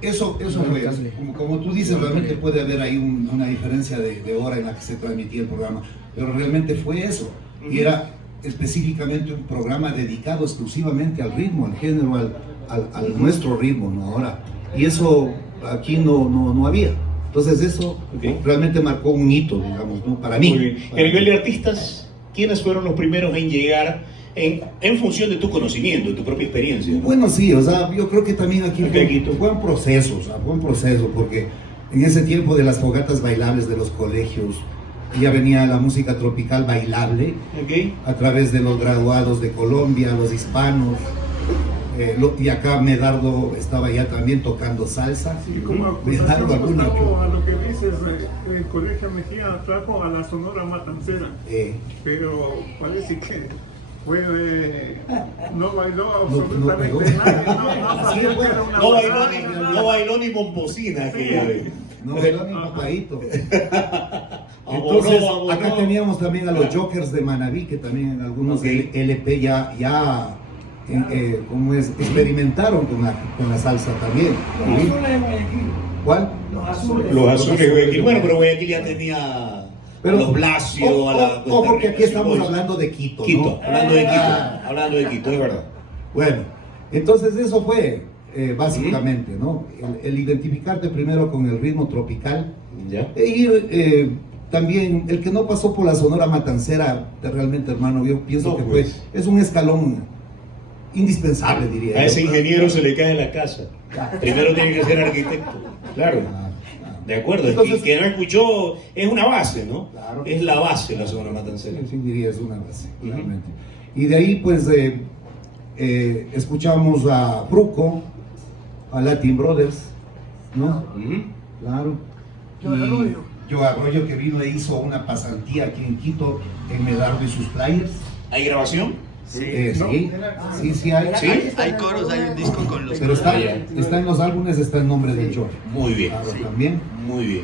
eso fue, como tú dices, realmente puede haber ahí una diferencia de hora en la que se transmitía el programa, pero realmente fue eso, y era específicamente un programa dedicado exclusivamente al ritmo, al género, al nuestro ritmo, ¿no? Ahora, y eso aquí no había, entonces eso realmente marcó un hito, digamos, ¿no? Para mí. Muy bien. Y a nivel de artistas, ¿quiénes fueron los primeros en llegar en función de tu conocimiento, de tu propia experiencia, ¿no? Bueno, sí, o sea, yo creo que también aquí fue un proceso, porque en ese tiempo de las fogatas bailables de los colegios, ya venía la música tropical bailable, a través de los graduados de Colombia, los hispanos, y acá Medardo estaba ya también tocando salsa. Sí, como Medardo, a lo que dices, el Colegio Mejía trajo a la Sonora Matancera, pero parece que no bailó absolutamente nadie. No bailó ni pomposina aquella vez. No bailó ni papadito. Entonces, acá teníamos también a los Jokers de Manabí, que también en algunos LP ya experimentaron con la salsa también. Los azules de Guayaquil. ¿Cuál? Los azules de Guayaquil. Bueno, pero Guayaquil ya tenía... Pero, a los Blasio, a la... porque aquí estamos hablando de Quito, ¿no? Hablando de Quito, es verdad. Bueno, entonces eso fue básicamente, ¿no? El identificarte primero con el ritmo tropical. Y también el que no pasó por la Sonora Matancera, realmente, hermano, yo pienso que es un escalón indispensable, diría. A ese ingeniero se le cae la casa. Primero tiene que ser arquitecto. Claro. De acuerdo, Entonces, el que no escuchó es una base, ¿no? Claro. Es la base de la Sonora Matancera. Sí, diría es una base, realmente. Y de ahí, pues, escuchamos a Fruco, a Latin Brothers, ¿no? Claro. Joe Arroyo. Joe Arroyo, que vino e hizo una pasantía aquí en Quito, en Medardo y sus players. ¿Hay grabación? Sí, sí hay. ¿Sí? Hay coros, hay un disco con los Pero coros. está en los álbumes, está el nombre de Joe. Muy bien. Claro, también. Muy bien.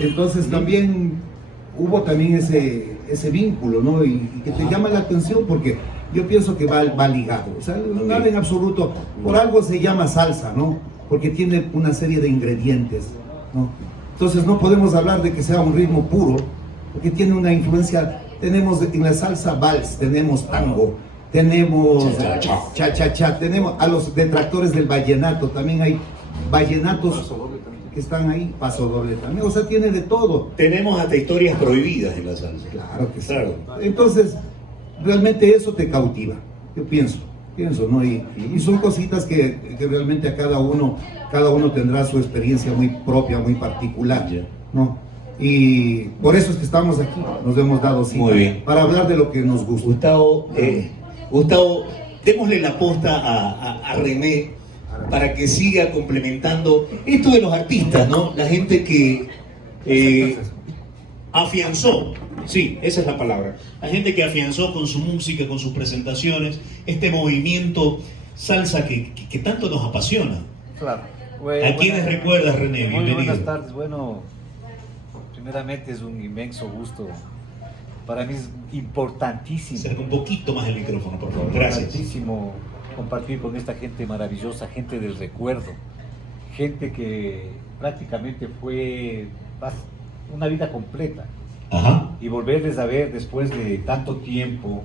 Entonces también hubo también ese vínculo, ¿no? Y que te llama la atención porque yo pienso que va ligado. O sea, nada en absoluto. Por algo se llama salsa, ¿no? Porque tiene una serie de ingredientes, ¿no? Entonces no podemos hablar de que sea un ritmo puro, porque tiene una influencia. Tenemos en la salsa vals, tenemos tango, tenemos cha-cha-cha, tenemos a los detractores del vallenato, también hay vallenatos que están ahí, paso doble también, o sea, tiene de todo. Tenemos hasta historias prohibidas en la salsa. Claro que sí. Claro. Entonces, realmente eso te cautiva, yo pienso, ¿no? Y son cositas que realmente a cada uno tendrá su experiencia muy propia, muy particular, ¿no? Y por eso es que estamos aquí, nos hemos dado cita, Muy bien. para hablar de lo que nos gusta. Gustavo, démosle la posta a René para que siga complementando esto de los artistas, ¿no? La gente que afianzó, sí, esa es la palabra, la gente que afianzó con su música, con sus presentaciones, este movimiento salsa que tanto nos apasiona. Claro. ¿A quiénes recuerdas, René? Muy Bienvenido. buenas tardes. Bueno, primeramente es un inmenso gusto. Para mí es importantísimo. Acerca un poquito más el micrófono, por favor. Gracias. Importantísimo compartir con esta gente maravillosa, gente del recuerdo, gente que prácticamente fue una vida completa. Ajá. Y volverles a ver después de tanto tiempo,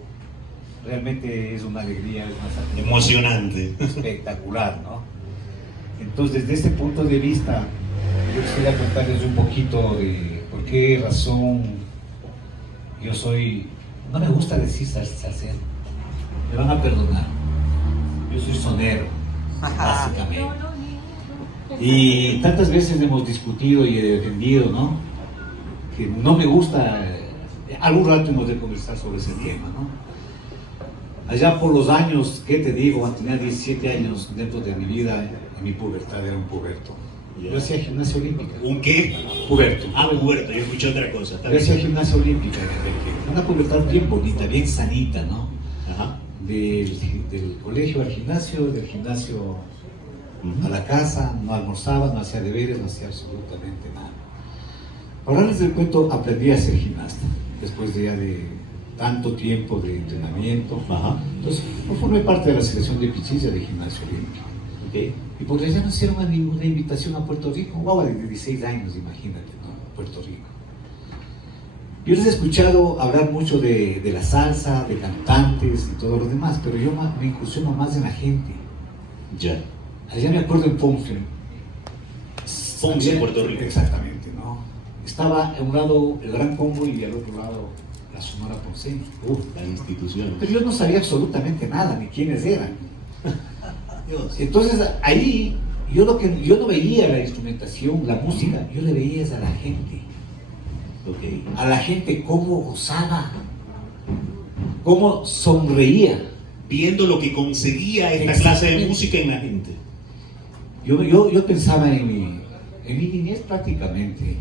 realmente es una alegría, es una satisfacción Emocionante. espectacular, ¿no? Entonces, desde este punto de vista, yo quisiera contarles un poquito de por qué razón yo soy, no me gusta decir salsero, me van a perdonar, yo soy sonero, básicamente. Y tantas veces hemos discutido y he defendido, ¿no? Que no me gusta, algún rato hemos de conversar sobre ese tema, ¿no? Allá por los años, ¿qué te digo? Cuando tenía 17 años dentro de mi vida, en mi pubertad era un puberto. Yo hacía gimnasia olímpica. ¿Un qué? Puberto. Ah, puberto, yo escuché otra cosa. Yo hacía gimnasia olímpica, una pubertad bien bonita, bien sanita, ¿no? Ajá. Del colegio al gimnasio, del gimnasio a la casa, no almorzaba, no hacía deberes, no hacía absolutamente nada. Para darles el cuento, aprendí a ser gimnasta, después de ya de tanto tiempo de entrenamiento. Ajá. Entonces, no formé parte de la selección de Pichilla de gimnasio olímpico. Okay. Y porque ya no hicieron ninguna invitación a Puerto Rico, guau, de 16 años, imagínate, ¿no? Puerto Rico. Yo les he escuchado hablar mucho de la salsa, de cantantes y todo lo demás, pero yo me incursiono más en la gente. Ya. Allá me acuerdo en Ponce. Ponce, Puerto Rico. Exactamente, ¿no? Estaba a un lado el Gran Combo y al otro lado la Sonora Ponceña. La institución. Pero yo no sabía absolutamente nada, ni quiénes eran. Entonces ahí yo no veía la instrumentación, la música, yo le veía a la gente. Okay. A la gente cómo gozaba, cómo sonreía. Viendo lo que conseguía esta clase de música en la gente. Yo pensaba en mi niñez prácticamente,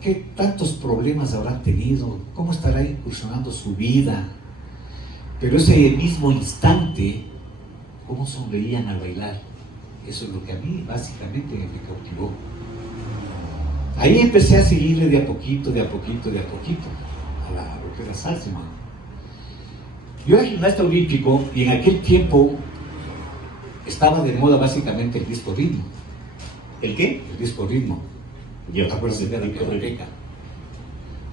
qué tantos problemas habrán tenido, cómo estará incursionando su vida, pero ese mismo instante, cómo sonreían al bailar, eso es lo que a mí básicamente me cautivó. Ahí empecé a seguirle de a poquito, a lo que era salsa, man. Yo era gimnasta olímpico y en aquel tiempo estaba de moda básicamente el disco ritmo. ¿El qué? El disco ritmo. Yo. Acuérdense de la discoteca.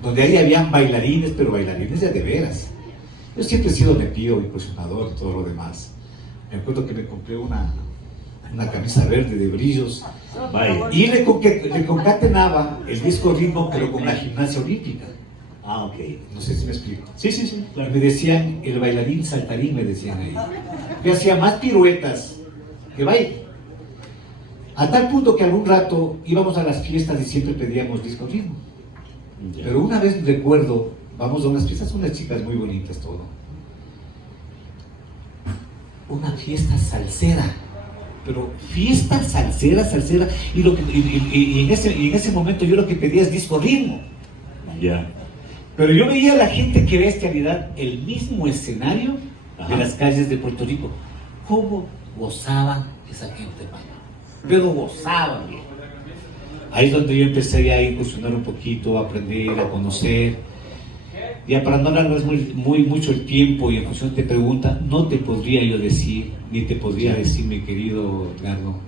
Donde ahí habían bailarines, pero bailarines de veras. Yo siempre he sido metido, impresionador y todo lo demás. Me acuerdo que me compré una camisa verde de brillos. Vaya. Y le concatenaba el disco ritmo, pero con la gimnasia olímpica. Ah, ok. No sé si me explico. Sí, sí, sí. Claro. Me decían el bailarín saltarín, me decían ahí. Yo hacía más piruetas que baile. A tal punto que algún rato íbamos a las fiestas y siempre pedíamos disco ritmo. Pero una vez recuerdo, vamos a unas fiestas, unas chicas muy bonitas, todo. Una fiesta salsera, pero fiesta salsera, y en ese momento yo lo que pedía es disco ritmo. Ya. Pero yo veía a la gente que bestialidad, el mismo escenario de las calles de Puerto Rico. ¿Cómo gozaba esa gente, mano? Pero gozaban, bien. Ahí es donde yo empecé a incursionar un poquito, a aprender, a conocer. Ya para no alargar mucho el tiempo y en función de pregunta, no te podría yo decir, ni te podría decir, mi querido Edgardo,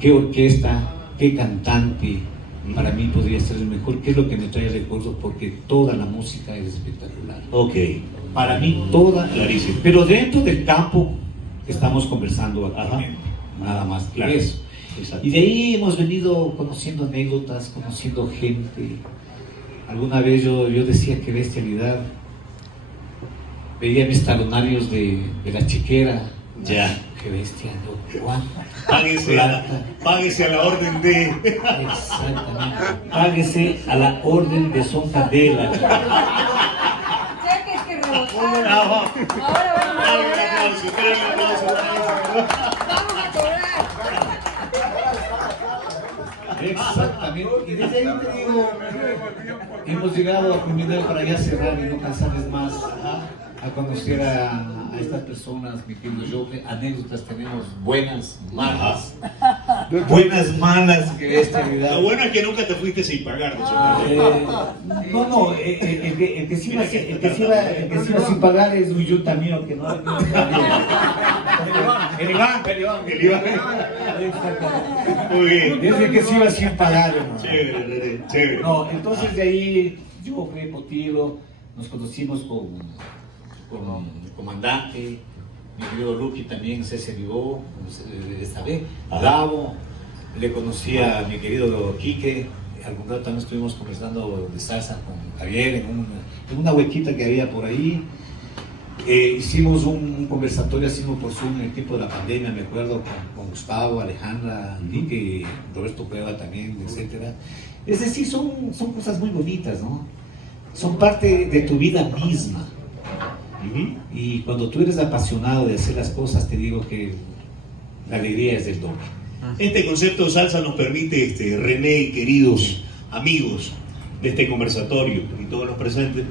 qué orquesta, qué cantante para mí podría ser el mejor, qué es lo que me trae recuerdos, porque toda la música es espectacular. Ok. Para mí toda, clarísimo. Pero dentro del campo estamos conversando actualmente, nada más que claro. eso. Exacto. Y de ahí hemos venido conociendo anécdotas, conociendo gente. Alguna vez yo decía que bestialidad, veía mis talonarios de la chiquera. Ya. Qué bestia, ¿no? ¿Cuánto? Páguese a la orden de... Exactamente. Páguese a la orden de Son Candela. Ya que es que rebotaron. Ahora Ahora vamos a un cobrar. aplauso, espera un aplauso. Vamos a cobrar. Exactamente. Y desde ahí te digo, hemos llegado a culminar para ya cerrar y no cansarles más, a conocer a estas personas, mi querido Joffre. Anécdotas tenemos buenas, malas. Buenas, malas, que bestialidad. Lo bueno es que nunca te fuiste sin pagar. No, el que sí iba sin pagar es un yuta mío que no. El Iván. Exactamente. Muy bien. Desde que sí iba sin pagar, hermano. Chévere. No, entonces de ahí yo, Potilo, nos conocimos con el comandante, mi querido Ruki también, César Vivó, esta vez, Gabo, le conocí a mi querido Quique, algún rato también estuvimos conversando de salsa con Javier en una huequita que había por ahí. Hicimos un conversatorio, hicimos por Zoom en el tiempo de la pandemia, me acuerdo, con Gustavo, Alejandra, Quique, Roberto Cueva también, etc. Es decir, son cosas muy bonitas, ¿no? Son parte de tu vida misma. Y cuando tú eres apasionado de hacer las cosas, te digo que la alegría es del doble. Este concepto de salsa nos permite, René y queridos amigos de este conversatorio y todos los presentes,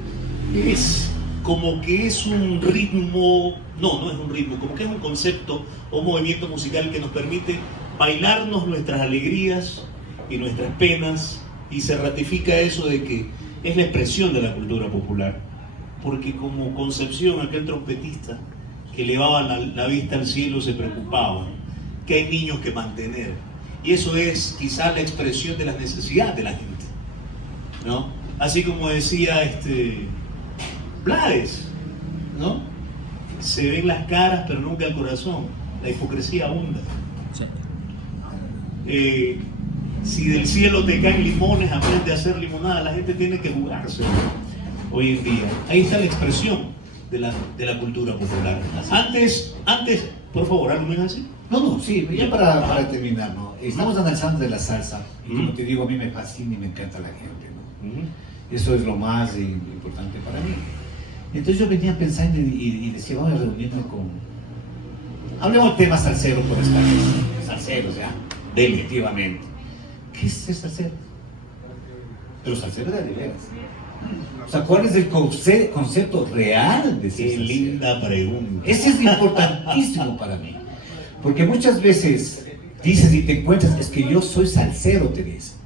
es como que es un ritmo, no es un ritmo, como que es un concepto o un movimiento musical que nos permite bailarnos nuestras alegrías y nuestras penas, y se ratifica eso de que es la expresión de la cultura popular. Porque como Concepción, aquel trompetista que elevaba la vista al cielo, se preocupaba que hay niños que mantener. Y eso es quizá la expresión de las necesidades de la gente, ¿no? Así como decía Blades, ¿no? Se ven las caras pero nunca el corazón. La hipocresía abunda. Si del cielo te caen limones, aprende a hacer limonada. La gente tiene que jugarse hoy en día. Ahí está la expresión de la cultura popular. Antes, por favor, ¿algo me así? No, sí, ya para terminar, ¿no? Estamos analizando de la salsa, y como te digo, a mí me fascina y me encanta la gente, ¿no? Eso es lo más importante para mí. Entonces yo venía pensando y decía, vamos a reunirme hablemos de temas salseros por esta vez. Salseros, ya, definitivamente. ¿Qué es ser salsero? Pero salsero de veras. O sea, ¿cuál es el concepto real de ser salsero? Qué linda pregunta. Ese es importantísimo para mí. Porque muchas veces dices y te encuentras, es que yo soy salsero, te dices.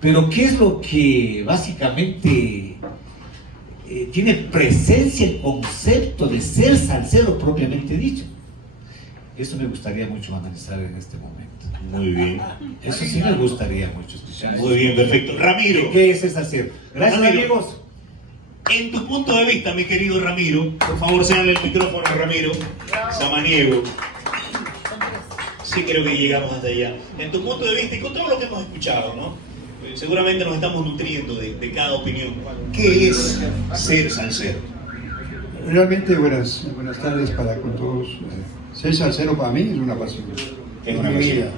Pero ¿qué es lo que básicamente tiene presencia el concepto de ser salsero propiamente dicho? Eso me gustaría mucho analizar en este momento. Muy bien. Eso sí me gustaría mucho escuchar. Muy bien, perfecto. Ramiro. ¿Qué es el salsero? Gracias, Ramiro, amigos. En tu punto de vista, mi querido Ramiro, por favor, señale el micrófono a Ramiro Samaniego. Sí, creo que llegamos hasta allá. En tu punto de vista y con todo lo que hemos escuchado, ¿no? Seguramente nos estamos nutriendo de cada opinión. ¿Qué es ser salsero? Realmente buenas tardes para con todos. Ser salsero para mí es una pasión. Es una mi pasión. vida.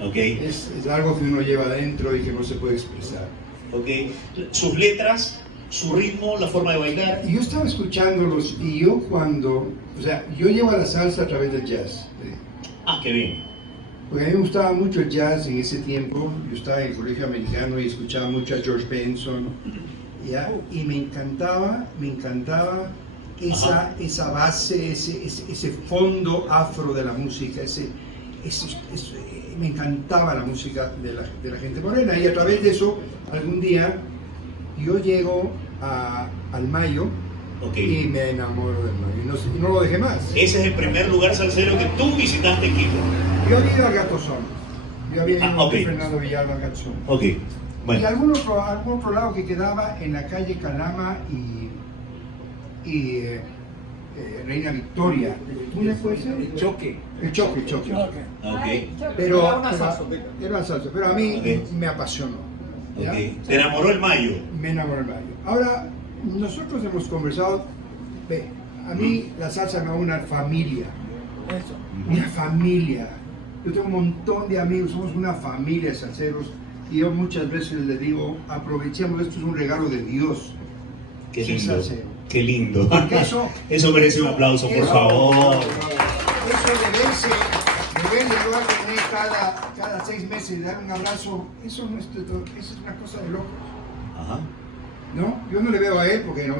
Ok. Es algo que uno lleva adentro y que no se puede expresar. Ok. Sus letras, su ritmo, la forma de bailar. Y yo estaba escuchándolos y yo cuando, o sea, yo llevo a la salsa a través del jazz. Ah, qué bien. Porque a mí me gustaba mucho el jazz en ese tiempo. Yo estaba en el colegio americano y escuchaba mucho a George Benson. ¿Ya? Y me encantaba esa base, ese fondo afro de la música, me encantaba la música de la gente morena. Y a través de eso, algún día, yo llego al Mayo. Okay. Y me enamoro del Mayo. Y no lo dejé más. Ese es el primer lugar salsero que tú visitaste en Quito. Yo había ido al Gatozón. Yo había ido okay. a Fernando Villalba al Gatozón. Ok. Bueno. Y algún otro lado que quedaba en la calle Calama y Reina Victoria. ¿Túnel puede ser? El Choque. Okay. Pero era una salsa. Pero a mí me apasionó. Okay. ¿Te enamoró el Mayo? Me enamoró el Mayo. Ahora, nosotros hemos conversado. A mí la salsa me da una familia. Una familia. Yo tengo un montón de amigos, somos una familia de salseros. Y yo muchas veces les digo, aprovechemos, esto es un regalo de Dios. Qué lindo, qué lindo. Eso merece un aplauso, por favor. Eso de verle yo a tener cada 6 meses y dar un abrazo, eso es una cosa de locos. Ajá. ¿No? Yo no le veo a él porque no.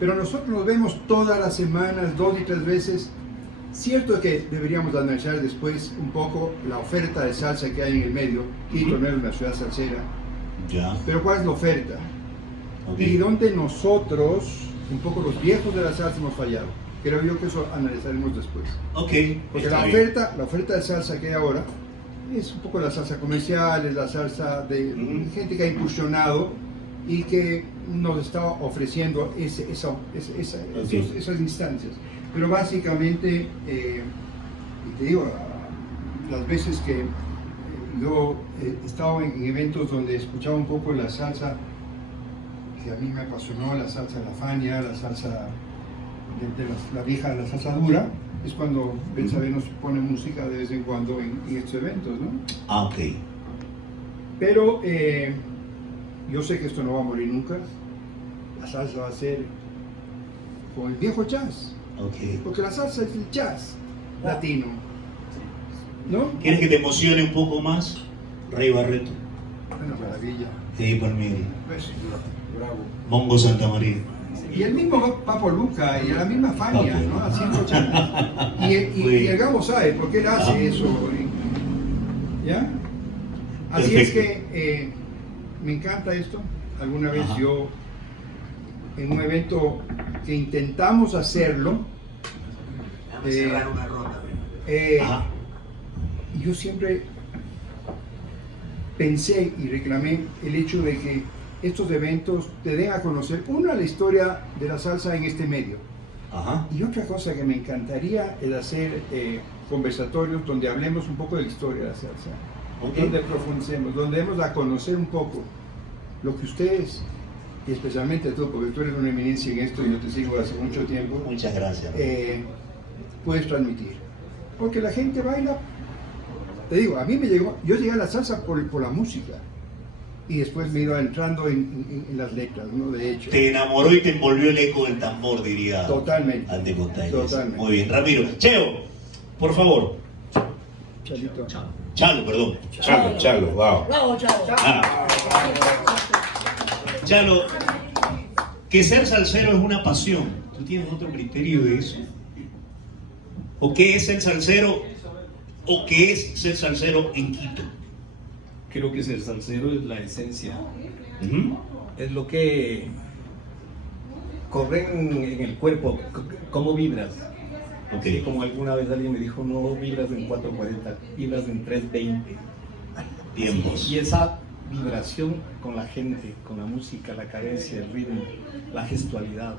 Pero nosotros nos vemos todas las semanas, 2 y 3 veces. Cierto que deberíamos analizar después un poco la oferta de salsa que hay en el medio. Quito no es una ciudad salsera. Ya. Pero ¿cuál es la oferta? Okay. Y donde nosotros, un poco los viejos de la salsa, hemos fallado. Creo yo que eso analizaremos después. Ok. Porque la oferta de salsa que hay ahora es un poco la salsa comercial, es la salsa de gente que ha incursionado y que nos está ofreciendo esas instancias. Pero básicamente, y te digo, las veces que yo he estado en eventos donde escuchaba un poco la salsa, que a mí me apasionó, la salsa de la Fania, la salsa la vieja, la salsa dura, es cuando Betsabe nos pone música de vez en cuando en estos eventos, ¿no? Ah, ok. Pero yo sé que esto no va a morir nunca. La salsa va a ser como el viejo jazz. Okay. Porque la salsa es el jazz latino, ¿no? ¿Quieres que te emocione un poco más? Rey Barreto. Una maravilla. Eddie Palmieri. Pues, bravo. Mongo Santa María. Y el mismo Papo Luca y la misma Fania, ¿no? Haciendo chantas. Y el Gabo sabe por qué él hace eso. ¿Ya? Así Perfecto. es que me encanta esto. Alguna vez yo, en un evento que intentamos hacerlo, yo siempre pensé y reclamé el hecho de que estos eventos te den a conocer, una, la historia de la salsa en este medio. Y otra cosa que me encantaría es hacer conversatorios donde hablemos un poco de la historia de la salsa, donde profundicemos, donde demos a conocer un poco lo que ustedes, y especialmente tú, porque tú eres una eminencia en esto y yo te sigo hace mucho tiempo. Muchas gracias. Puedes transmitir. Porque la gente baila, te digo, a mí me llegó, yo llegué a la salsa por la música. Y después me iba entrando en las letras, ¿no? De hecho. Te enamoró y te envolvió el eco del tambor, diría. Totalmente. Ante Montañez. Totalmente. Muy bien. Ramiro. Cheo, por favor. Chalito. Chalo, perdón. Chalo, wow. Bravo, Chalo. Chalo, que ser salsero es una pasión. ¿Tú tienes otro criterio de eso? ¿O qué es ser salsero? ¿O qué es ser salsero en Quito? Creo que ser salsero es la esencia. Es lo que corre en el cuerpo, cómo vibras. Okay. Como alguna vez alguien me dijo, no vibras en 440, vibras en 320. Tiempos. Y esa vibración con la gente, con la música, la cadencia, el ritmo, la gestualidad,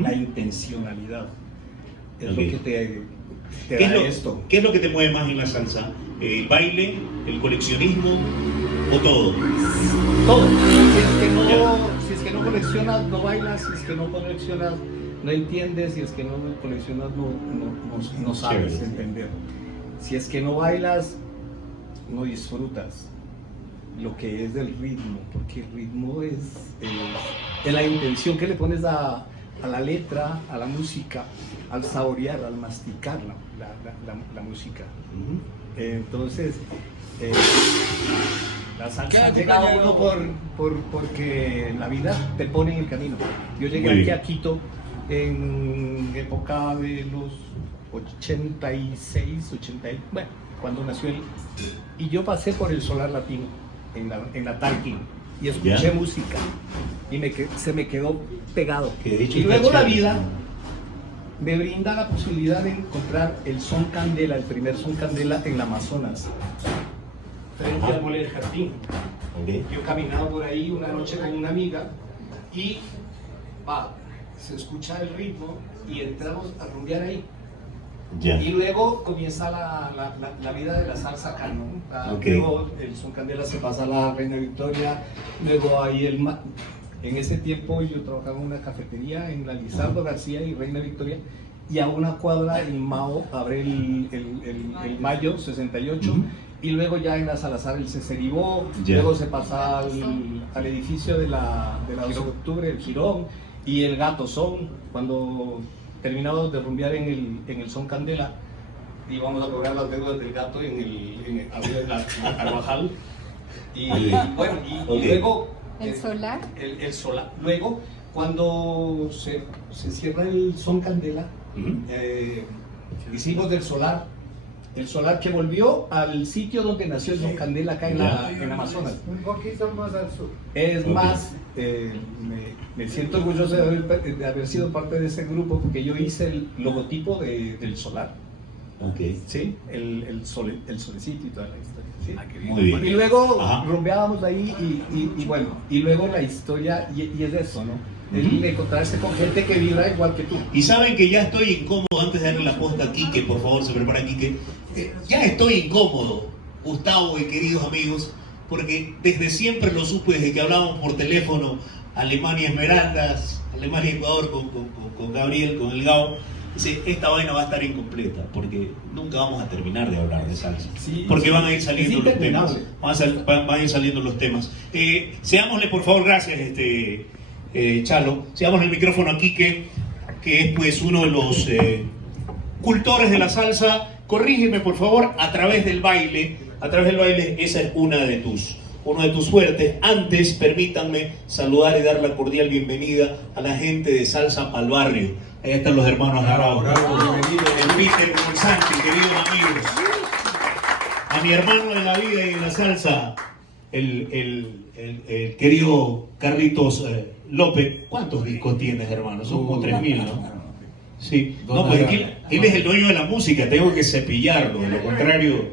la intencionalidad, es lo que te da esto. ¿Qué es lo que te mueve más en la salsa? ¿El baile, el coleccionismo o todo? Todo. Si es que no coleccionas, no bailas. Si es que no coleccionas, no entiendes. Si es que no coleccionas, no sabes entender. Si es que no bailas, no disfrutas lo que es del ritmo, porque el ritmo es la intención que le pones a la letra, a la música, al saborear, al masticar la música. Entonces, la salsa llega a uno porque la vida te pone en el camino. Yo llegué aquí a Quito en época de los 86, 80, bueno, cuando nació él, y yo pasé por el Solar Latino en la Tarqui y escuché música y se me quedó pegado. Y luego la vida me brinda la posibilidad de encontrar el son candela, el primer son candela en la Amazonas, frente al Mole del Jardín. Yo caminaba por ahí una noche con una amiga y se escucha el ritmo y entramos a rumbear ahí. Y luego comienza la vida de la salsa acá, ¿no? Luego el son candela se pasa a la Reina Victoria, luego ahí en ese tiempo yo trabajaba en una cafetería en la Lizardo García y Reina Victoria, y a una cuadra el Mao abre el Mayo 68, y luego ya en la Salazar el Ceceribó, luego se pasa al edificio de la 12 de octubre, el Girón, y el Gato Son, cuando terminamos de rumbear en el Son Candela, íbamos a cobrar las deudas del Gato en el Carvajal, y bueno, y luego ¿El Solar? El Solar. Luego, cuando se cierra el Son Candela, hicimos del Solar, el Solar que volvió al sitio donde nació el Son Candela acá en Amazonas. Un poquito más al sur. Es más, me siento orgulloso de haber sido parte de ese grupo, porque yo hice el logotipo del Solar. Sí, el solecito y toda la historia. ¿Sí? Muy bien. Y luego rumbeábamos ahí y bueno, y luego la historia, y es eso, ¿no? El encontrarse con gente que vibra igual que tú. Y saben que ya estoy incómodo, antes de darle la posta a Quique, por favor, se prepara Quique. Ya estoy incómodo, Gustavo y queridos amigos, porque desde siempre lo supe, desde que hablábamos por teléfono, Alemania Esmeraldas, Alemania Ecuador con Gabriel, con el Gao. Dice, esta vaina va a estar incompleta porque nunca vamos a terminar de hablar de salsa, porque van a ir saliendo los temas, van a ir saliendo los temas. Seámosle por favor, gracias Chalo, seamos el micrófono a Quique, que es pues uno de los cultores de la salsa. Corrígeme por favor, a través del baile, esa es uno de tus fuertes. Antes, permítanme saludar y dar la cordial bienvenida a la gente de Salsa Pa'l Barrio. Ahí están los hermanos Arau, el Peter con Santi, queridos amigos. A mi hermano de la vida y de la salsa, el querido Carlitos López. ¿Cuántos discos tienes, hermano? Son como 3.000, ¿no? Sí. No, pues él es el dueño de la música, tengo que cepillarlo, de lo contrario,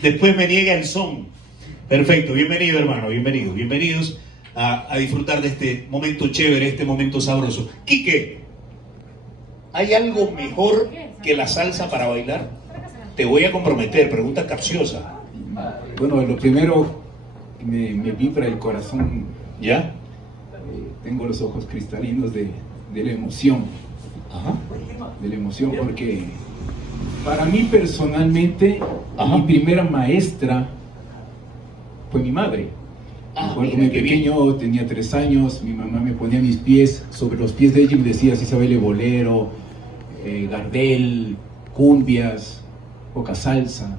después me niega el son. Perfecto, bienvenido hermano, bienvenidos a disfrutar de este momento chévere, este momento sabroso. Quique, ¿hay algo mejor que la salsa para bailar? Te voy a comprometer, pregunta capciosa. Bueno, lo primero, me vibra el corazón. ¿Ya? Tengo los ojos cristalinos de la emoción. De la emoción, porque para mí personalmente, mi primera maestra fue mi madre. Recuerdo muy pequeño, tenía 3 años, mi mamá me ponía mis pies sobre los pies de ella y me decía si sabe bolero, Gardel, cumbias, poca salsa.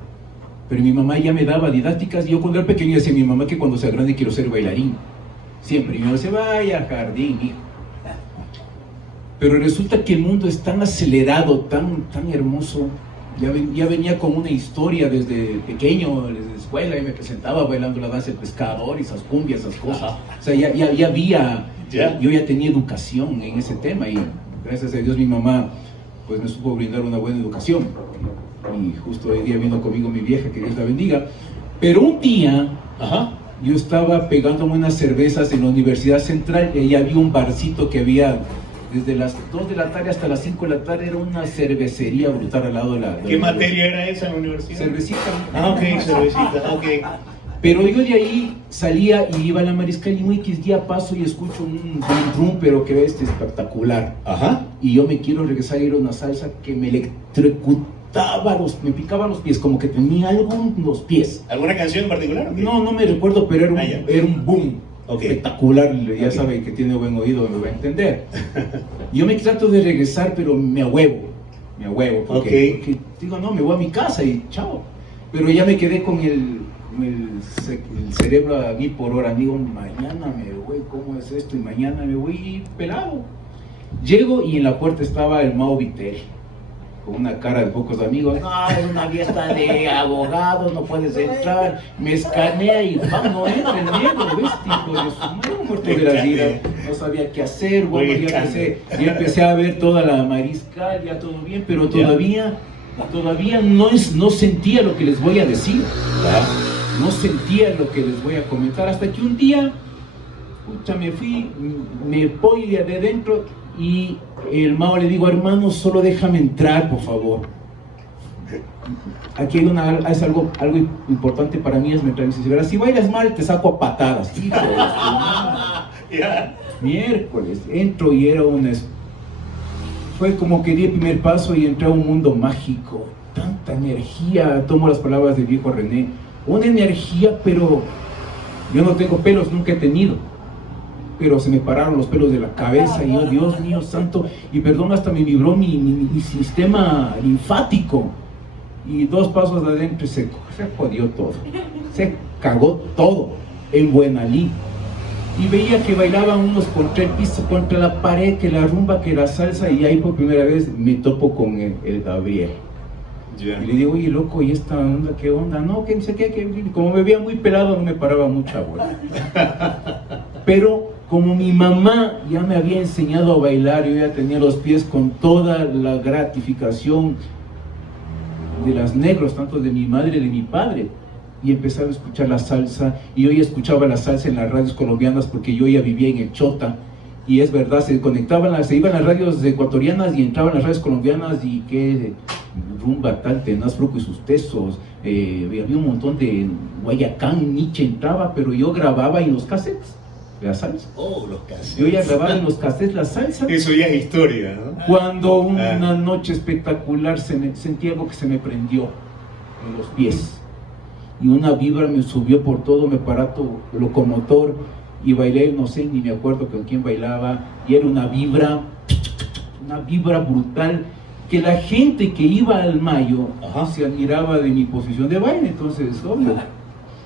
Pero mi mamá ya me daba didácticas, y yo cuando era pequeño decía a mi mamá que cuando sea grande quiero ser bailarín. Siempre, y mi mamá decía, vaya al jardín, hijo. Pero resulta que el mundo es tan acelerado, tan hermoso. Ya venía con una historia desde pequeño, desde la escuela, y me presentaba bailando la danza del pescador y esas cumbias, esas cosas. O sea, ya había, yo ya tenía educación en ese tema, y gracias a Dios mi mamá pues me supo brindar una buena educación. Y justo hoy día vino conmigo mi vieja, que Dios la bendiga. Pero un día, yo estaba pegándome unas cervezas en la Universidad Central, y ahí había un barcito que había desde las 2 de la tarde hasta las 5 de la tarde, era una cervecería brutal al lado de la... ¿Qué materia era esa en la universidad? Cervecita. Ok, cervecita, ok. Pero yo de ahí salía y iba a la Mariscal, y un X día paso y escucho un drum, pero que es espectacular. Y yo me quiero regresar a ir a una salsa que me electrocutó me picaba los pies, como que tenía algo en los pies. ¿Alguna canción en particular? Okay. No me recuerdo, pero era un boom. Okay. Espectacular, ya sabe que tiene buen oído, me va a entender. Yo me trato de regresar, pero me ahuevo, porque digo, no, me voy a mi casa y chao. Pero ya me quedé con el cerebro a 1000 por hora, digo, mañana me voy, ¿cómo es esto? Y mañana me voy pelado. Llego y en la puerta estaba el Mao Vitel, con una cara de pocos amigos. No, es una fiesta de abogados, no puedes entrar. Me escanea y no entra el negro, ¿ves? Tipo de su madre, muerto de la vida. No sabía qué hacer, bueno, ya empecé a ver toda la mariscal, ya todo bien, pero todavía no sentía lo que les voy a decir. No sentía lo que les voy a comentar, hasta que un día, me fui, me voy de adentro y el Mao le digo, hermano, solo déjame entrar, por favor. Aquí hay algo importante para mí, es mientras me dice, verás, si bailas mal te saco a patadas. Miércoles, entro y fue como que di el primer paso y entré a un mundo mágico, tanta energía, tomo las palabras del viejo René, una energía, pero yo no tengo pelos, nunca he tenido, pero se me pararon los pelos de la cabeza y yo, Dios mío santo, y perdón, hasta me vibró mi sistema linfático, y 2 pasos de adentro y se jodió todo, se cagó todo en Buenalí. Y veía que bailaban unos contra el piso, contra la pared, que la rumba, que la salsa, y ahí por primera vez me topo con el Gabriel. Y le digo, oye loco, ¿y esta onda qué onda? No, que no sé qué, como me veía muy pelado no me paraba mucha bola. Pero como mi mamá ya me había enseñado a bailar, yo ya tenía los pies con toda la gratificación de las negros, tanto de mi madre y de mi padre. Y empezaba a escuchar la salsa, y yo ya escuchaba la salsa en las radios colombianas porque yo ya vivía en el Chota, y es verdad, se iban las radios ecuatorianas y entraban las radios colombianas, y que rumba tal, Tenaz Fruco y sus tesos, había un montón de Guayacán, Nietzsche entraba, pero yo grababa en los cassettes la salsa. Los cassettes. Yo ya grababa en los cassettes la salsa. Eso ya es historia, ¿no? Cuando una noche espectacular sentí algo que se me prendió en los pies. Y una vibra me subió por todo mi aparato locomotor y bailé, no sé, ni me acuerdo con quién bailaba, y era una vibra brutal, que la gente que iba al Mayo se admiraba de mi posición de baile. Entonces, obvio,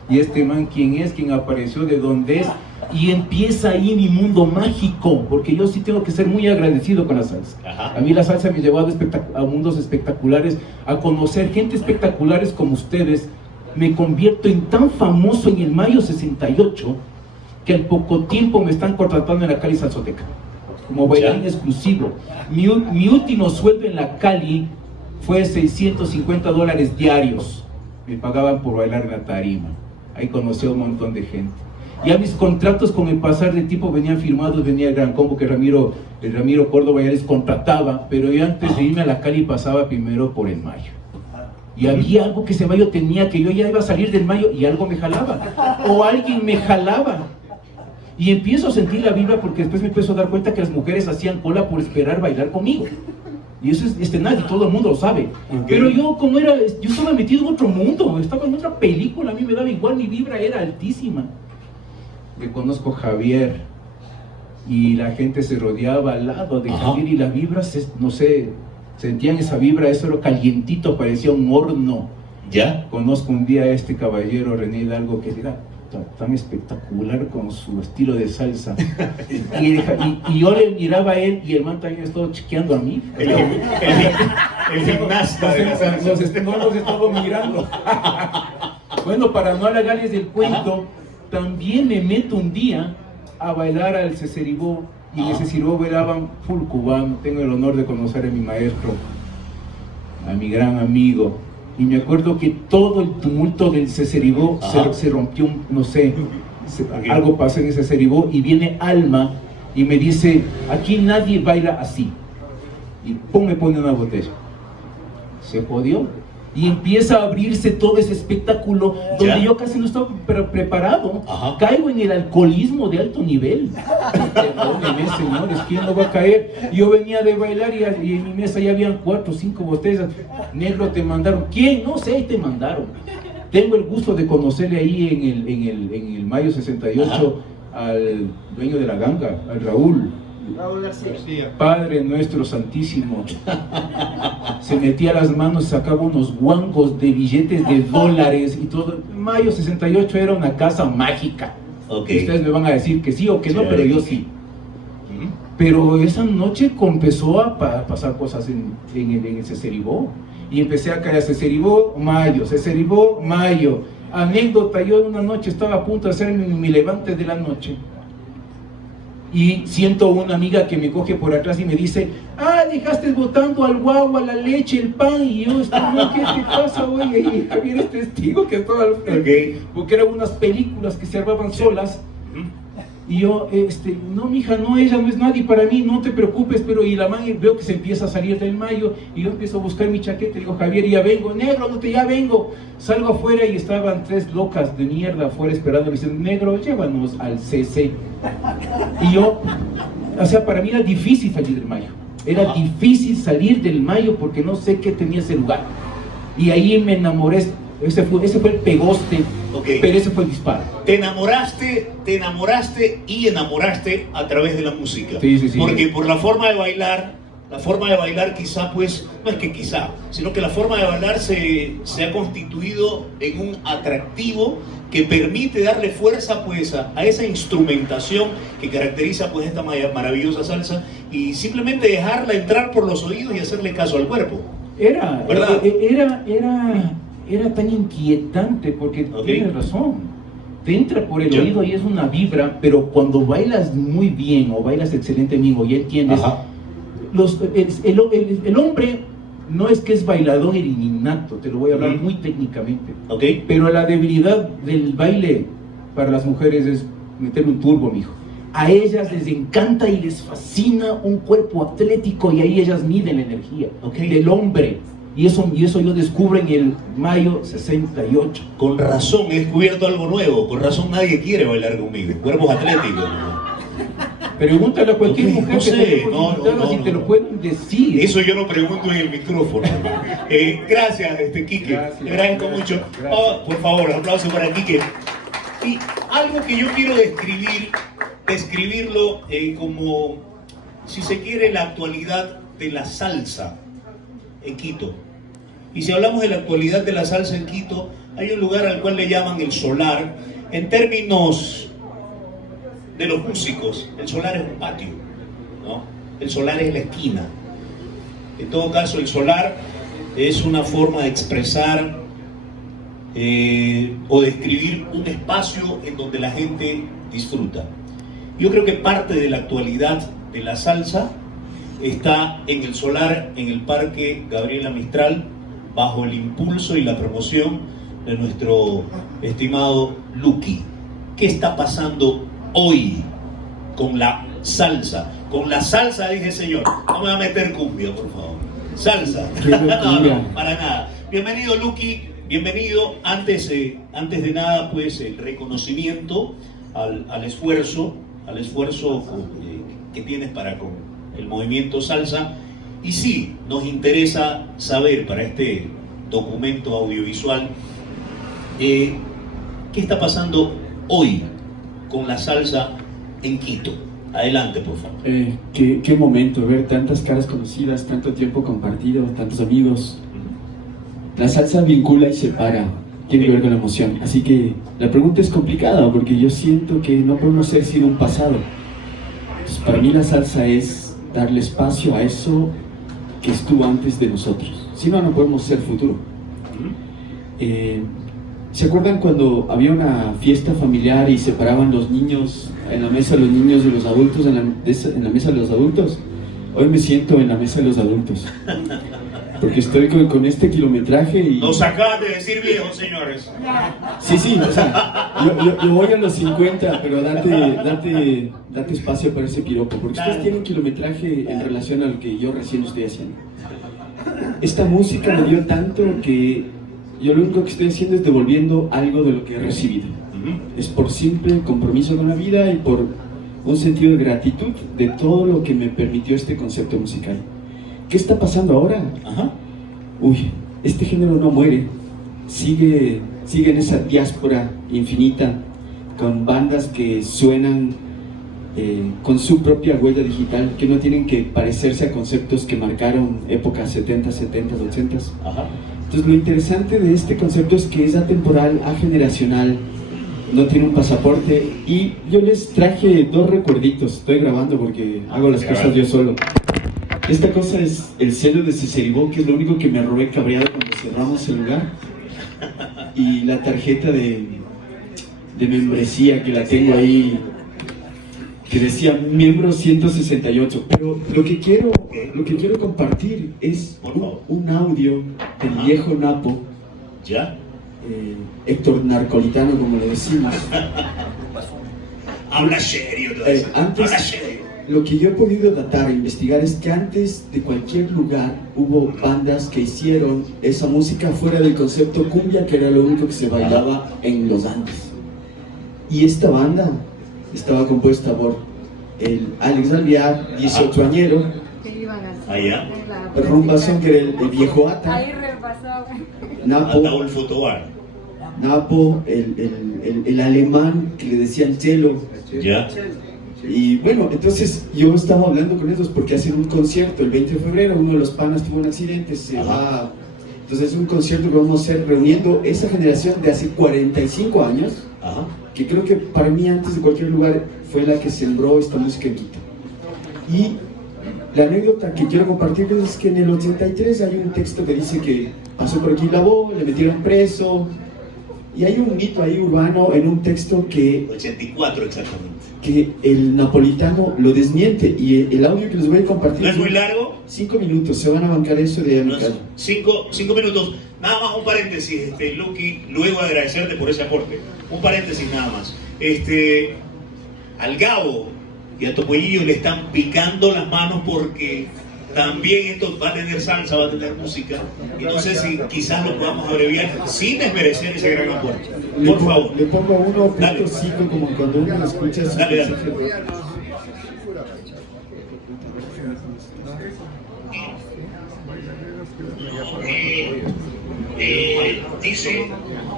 y este man, ¿quién es? ¿Quién apareció? ¿De dónde es? Y empieza ahí mi mundo mágico, porque yo sí tengo que ser muy agradecido con la salsa. A mí la salsa me ha llevado a mundos espectaculares, a conocer gente espectaculares como ustedes. Me convierto en tan famoso en el Mayo 68 que al poco tiempo me están contratando en la Cali Salsoteca como bailarín exclusivo. Mi último sueldo en la Cali fue $650 diarios, me pagaban por bailar en la tarima. Ahí conocí a un montón de gente. Ya mis contratos con el pasar del tiempo venían firmados, venía el Gran Combo que el Ramiro Córdoba ya les contrataba, pero yo antes de irme a la Cali pasaba primero por el Mayo. Y había algo que ese Mayo tenía, que yo ya iba a salir del Mayo y algo me jalaba, o alguien me jalaba. Y empiezo a sentir la vibra, porque después me empiezo a dar cuenta que las mujeres hacían cola por esperar bailar conmigo. Y eso es nadie, todo el mundo lo sabe. Pero yo, yo estaba metido en otro mundo, estaba en otra película, a mí me daba igual, mi vibra era altísima. Le conozco a Javier, y la gente se rodeaba al lado de Javier, y las vibras, no sé, sentían esa vibra, eso era calientito, parecía un horno. ¿Ya? Conozco un día a este caballero, René Hidalgo, que era tan espectacular con su estilo de salsa. y yo le miraba a él, y el man también estaba chequeando a mí. El gimnasta de la salsa. No los estaba mirando. Bueno, para no alargarles el cuento, también me meto un día a bailar al Ceceribó, y en ese Ceceribó bailaban full cubano. Tengo el honor de conocer a mi maestro, a mi gran amigo, y me acuerdo que todo el tumulto del Ceceribó se rompió, no sé, algo pasó en ese Ceceribó, y viene Alma y me dice, aquí nadie baila así, y pum, me pone una botella. Se jodió. Y empieza a abrirse todo ese espectáculo donde yo casi no estaba preparado. Caigo en el alcoholismo de alto nivel. Perdóneme, señores, ¿quién no va a caer? Yo venía de bailar y en mi mesa ya habían 4 o 5 botellas. Negro, te mandaron. ¿Quién? No sé, te mandaron. Tengo el gusto de conocerle ahí en el mayo 68 al dueño de la ganga, al Raúl García. Padre nuestro santísimo. Se metía las manos, sacaba unos guangos de billetes de dólares y todo. Mayo 68 era una casa mágica. Ustedes me van a decir que sí o que no, pero yo sí. Pero esa noche empezó a pasar cosas en el Ceceribó. Y empecé a caer a Ceceribó, mayo. Anécdota, yo una noche estaba a punto de hacer mi levante de la noche. Y siento una amiga que me coge por atrás y me dice: ah, dejaste botando al guagua, la leche, el pan. Y yo, no, ¿qué te pasa, oye? Y Javier es testigo que estaba al frente, porque eran unas películas que se armaban solas. Y yo, no, mija, no, ella no es nadie para mí, no te preocupes. Pero y la man, veo que se empieza a salir del mayo, y yo empiezo a buscar mi chaqueta, y digo: Javier, ya vengo. Negro, no te, ya vengo. Salgo afuera y estaban 3 locas de mierda afuera esperando. Me dicen: negro, llévanos al CC. Y yo, o sea, para mí era difícil salir del mayo. Era difícil salir del mayo porque no sé qué tenía ese lugar. Y ahí me enamoré. Ese fue el pegoste, pero ese fue el disparo. Te enamoraste y enamoraste a través de la música. Sí. Porque por la forma de bailar quizá, pues, no es que quizá, sino que la forma de bailar se ha constituido en un atractivo que permite darle fuerza, pues, a esa instrumentación que caracteriza, pues, esta maravillosa salsa, y simplemente dejarla entrar por los oídos y hacerle caso al cuerpo. ¿Verdad? Era tan inquietante porque tienes razón. Te entra por el oído y es una vibra, pero cuando bailas muy bien o bailas excelente, amigo, ya entiendes. El hombre no es que es bailador innato, te lo voy a hablar muy técnicamente. Pero la debilidad del baile para las mujeres es meterle un turbo, mijo. A ellas les encanta y les fascina un cuerpo atlético, y ahí ellas miden la energía del hombre. Y eso yo descubro en el mayo 68. Con razón, he descubierto algo nuevo. Con razón nadie quiere bailar conmigo. Cuerpos atléticos. Pregúntale a cualquier mujer que te si te lo pueden decir. Eso yo no pregunto en el micrófono. Gracias, Quique. Le agradezco mucho. Oh, por favor, aplauso para Quique. Y algo que yo quiero describirlo como, si se quiere, la actualidad de la salsa en Quito. Y si hablamos de la actualidad de la salsa en Quito, hay un lugar al cual le llaman el Solar. En términos de los músicos, el Solar es un patio, ¿no? El Solar es la esquina. En todo caso, el Solar es una forma de expresar o describir un espacio en donde la gente disfruta. Yo creo que parte de la actualidad de la salsa está en el Solar, en el Parque Gabriela Mistral, bajo el impulso y la promoción de nuestro estimado Lucky. ¿Qué está pasando hoy con la salsa? Con la salsa, dije, señor, no me va a meter cumbia, por favor. Salsa. No, para nada. Bienvenido, Lucky, bienvenido. Antes de nada, pues, el reconocimiento al esfuerzo que tienes para con el movimiento salsa. Y sí, nos interesa saber para este documento audiovisual qué está pasando hoy con la salsa en Quito. Adelante, por favor. Qué momento, ver tantas caras conocidas, tanto tiempo compartido, tantos amigos. La salsa vincula y separa, tiene que ver con la emoción. Así que la pregunta es complicada porque yo siento que no podemos ser sino un pasado. Entonces, para mí la salsa es darle espacio a eso que estuvo antes de nosotros. Si no, no podemos ser futuro. ¿Se acuerdan cuando había una fiesta familiar y separaban los niños en la mesa, los niños de los adultos en la mesa de los adultos? Hoy me siento en la mesa de los adultos. Porque estoy con este kilometraje y... Nos acaban de decir viejos, señores. Sí, o sea, yo voy a los 50, pero date espacio para ese piropo, porque ustedes tienen kilometraje en relación a lo que yo recién estoy haciendo. esta música me dio tanto que yo lo único que estoy haciendo es devolviendo algo de lo que he recibido. Es por simple compromiso con la vida y por un sentido de gratitud de todo lo que me permitió este concepto musical. ¿Qué está pasando ahora? Uy, este género no muere, sigue en esa diáspora infinita, con bandas que suenan con su propia huella digital, que no tienen que parecerse a conceptos que marcaron épocas 70, 70, 80. Entonces lo interesante de este concepto es que es atemporal, ageneracional, no tiene un pasaporte, y yo les traje dos recuerditos. Estoy grabando porque hago las cosas yo solo. Esta cosa es el sello de Ceceribó, que es lo único que me robé cabreado cuando cerramos el lugar, y la tarjeta de membresía que la tengo ahí, que decía miembro 168. Pero lo que quiero compartir es un audio del viejo Napo, Héctor Narcolitano, como le decimos. Habla serio, Antes, habla serio. Lo que yo he podido datar e investigar es que antes de cualquier lugar hubo bandas que hicieron esa música fuera del concepto cumbia, que era lo único que se bailaba en los Andes. Y esta banda estaba compuesta por el Alex Alvear, 18añero, Rumbazón, que era el viejo Ata, Ahí repasaba. Napo, el alemán que le decían Chelo. Y bueno, entonces yo estaba hablando con ellos porque hacen un concierto el 20 de febrero, uno de los panas tuvo un accidente, se va. Entonces es un concierto que vamos a hacer reuniendo esa generación de hace 45 años, que creo que para mí antes de cualquier lugar fue la que sembró esta música en Quito. Y la anécdota que quiero compartirles es que en el 83 hay un texto que dice que pasó por aquí la voz, le metieron preso, y hay un mito ahí urbano en un texto que 84 exactamente, que el napolitano lo desmiente, y el audio que les voy a compartir ¿no es muy largo? 5 minutos, se van a bancar eso de no, 5 minutos, nada más un paréntesis, Luqui, luego agradecerte por ese aporte, un paréntesis nada más. Al Gabo y a Topollillo le están picando las manos porque también esto va a tener salsa, va a tener música, y no sé si quizás lo podamos abreviar sin desmerecer ese gran aporte. Por favor. Le pongo 1.5 como cuando uno lo escucha. Dale. Dice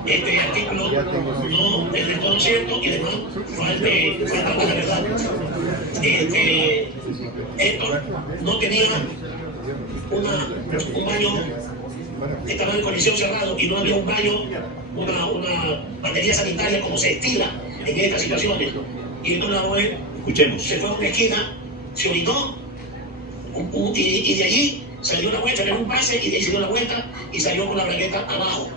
este artículo, no es desconocimiento y además falta con la verdad. Héctor no tenía un baño, estaba en condición cerrado y no había un baño, una batería sanitaria como se estila en estas situaciones. Y entonces la mujer, escuchemos, se fue a una esquina, se orinó y de allí salió una vuelta, le dio un pase y de ahí se dio la vuelta y salió con la bragueta abajo.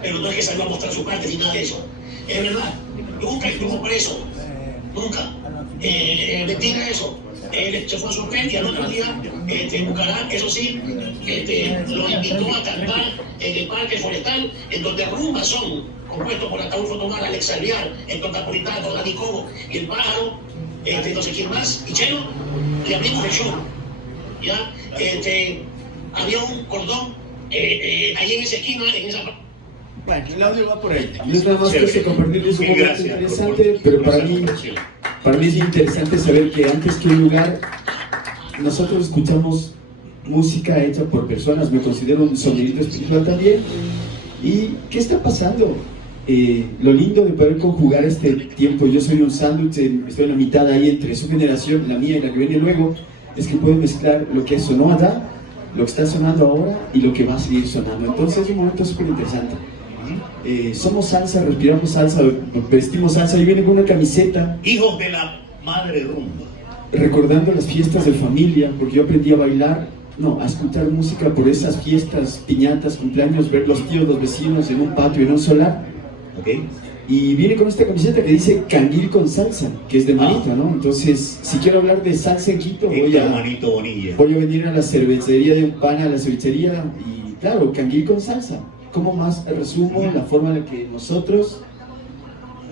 Pero no es que salió a mostrar su parte ni nada de eso. Es verdad, nunca estuvo preso, nunca. Mentira eso. Se fue a su hotel y al otro día Bucará, eso sí, lo invitó a cantar en el Parque Forestal, en donde Rumbazón, compuesto por Ataúd Fotomar, Alex Alvear, el Napolitano, Dani Cobo y el Pájaro, no sé quién más, y Chelo, le abrimos el show. ¿Ya? Había un cordón ahí en esa esquina, en esa... Bueno, el audio va por ahí. No es nada más que compartirles un momento interesante, pero para mí es interesante saber que antes que un lugar, nosotros escuchamos música hecha por personas. Me considero un sonidito espiritual también. ¿Y qué está pasando? Lo lindo de poder conjugar este tiempo, yo soy un sándwich, estoy en la mitad ahí entre su generación, la mía y la que viene luego, es que puedo mezclar lo que sonó allá, lo que está sonando ahora y lo que va a seguir sonando. Entonces es un momento súper interesante. Somos salsa, respiramos salsa, vestimos salsa. Y viene con una camiseta. Hijos de la madre rumba. Recordando las fiestas de familia, porque yo aprendí a bailar, a escuchar música por esas fiestas, piñatas, cumpleaños, ver los tíos, los vecinos en un patio, en un solar. Y viene con esta camiseta que dice Canguil con salsa, que es de Manito, ¿no? Entonces, si quiero hablar de salsa en Quito, voy a venir a la cervecería de un pana, a la cevichería, y claro, Canguil con salsa. ¿Cómo más resumo la forma en la que nosotros,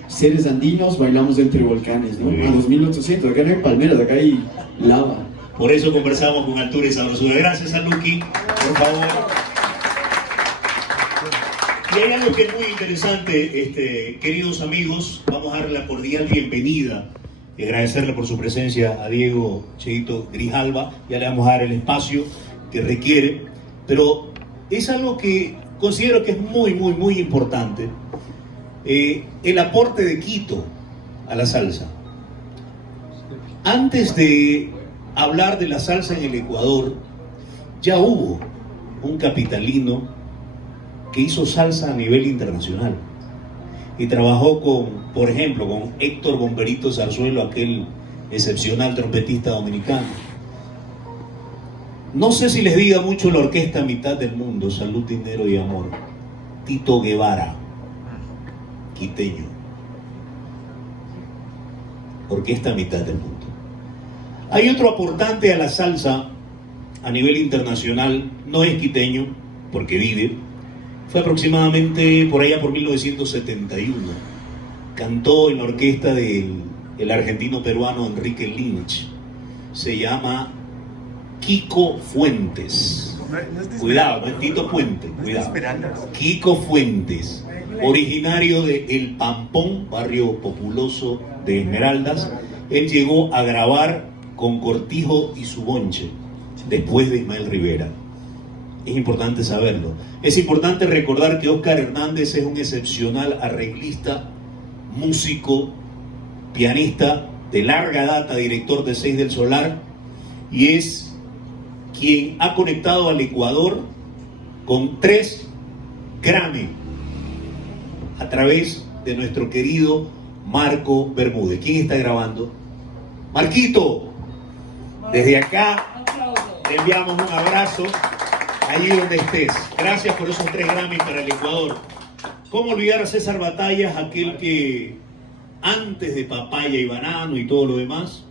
seres andinos, bailamos entre volcanes, ¿no? A 2800, acá no hay palmeras, acá hay lava. Por eso conversamos con altura y sabrosura. Gracias a Luqui, por favor. Y hay algo que es muy interesante, queridos amigos. Vamos a darle la cordial bienvenida y agradecerle por su presencia a Diego Cheito Grijalva. Ya le vamos a dar el espacio que requiere, pero es algo que considero que es muy importante. El aporte de Quito a la salsa. Antes de hablar de la salsa en el Ecuador, ya hubo un capitalino que hizo salsa a nivel internacional y trabajó con, por ejemplo, con Héctor Bomberito Zarzuelo, aquel excepcional trompetista dominicano. No sé si les diga mucho la orquesta Mitad del Mundo, Salud, Dinero y Amor. Tito Guevara, quiteño. Orquesta Mitad del Mundo. Hay otro aportante a la salsa a nivel internacional, no es quiteño, porque vive. Fue aproximadamente por allá por 1971. Cantó en la orquesta del argentino peruano Enrique Lynch. Se llama Kiko Fuentes. Cuidado, no es Tito Puente, cuidado. Kiko Fuentes, originario de El Pampón, barrio populoso de Esmeraldas. Él llegó a grabar con Cortijo y su bonche, después de Ismael Rivera. Es importante saberlo. Es importante recordar que Óscar Hernández es un excepcional arreglista, músico, pianista de larga data, director de Seis del Solar, y es quien ha conectado al Ecuador con 3 Grammy a través de nuestro querido Marco Bermúdez. ¿Quién está grabando? Marquito, desde acá te enviamos un abrazo allí donde estés. Gracias por esos 3 Grammy para el Ecuador. ¿Cómo olvidar a César Batallas, aquel que antes de Papaya y Banano y todo lo demás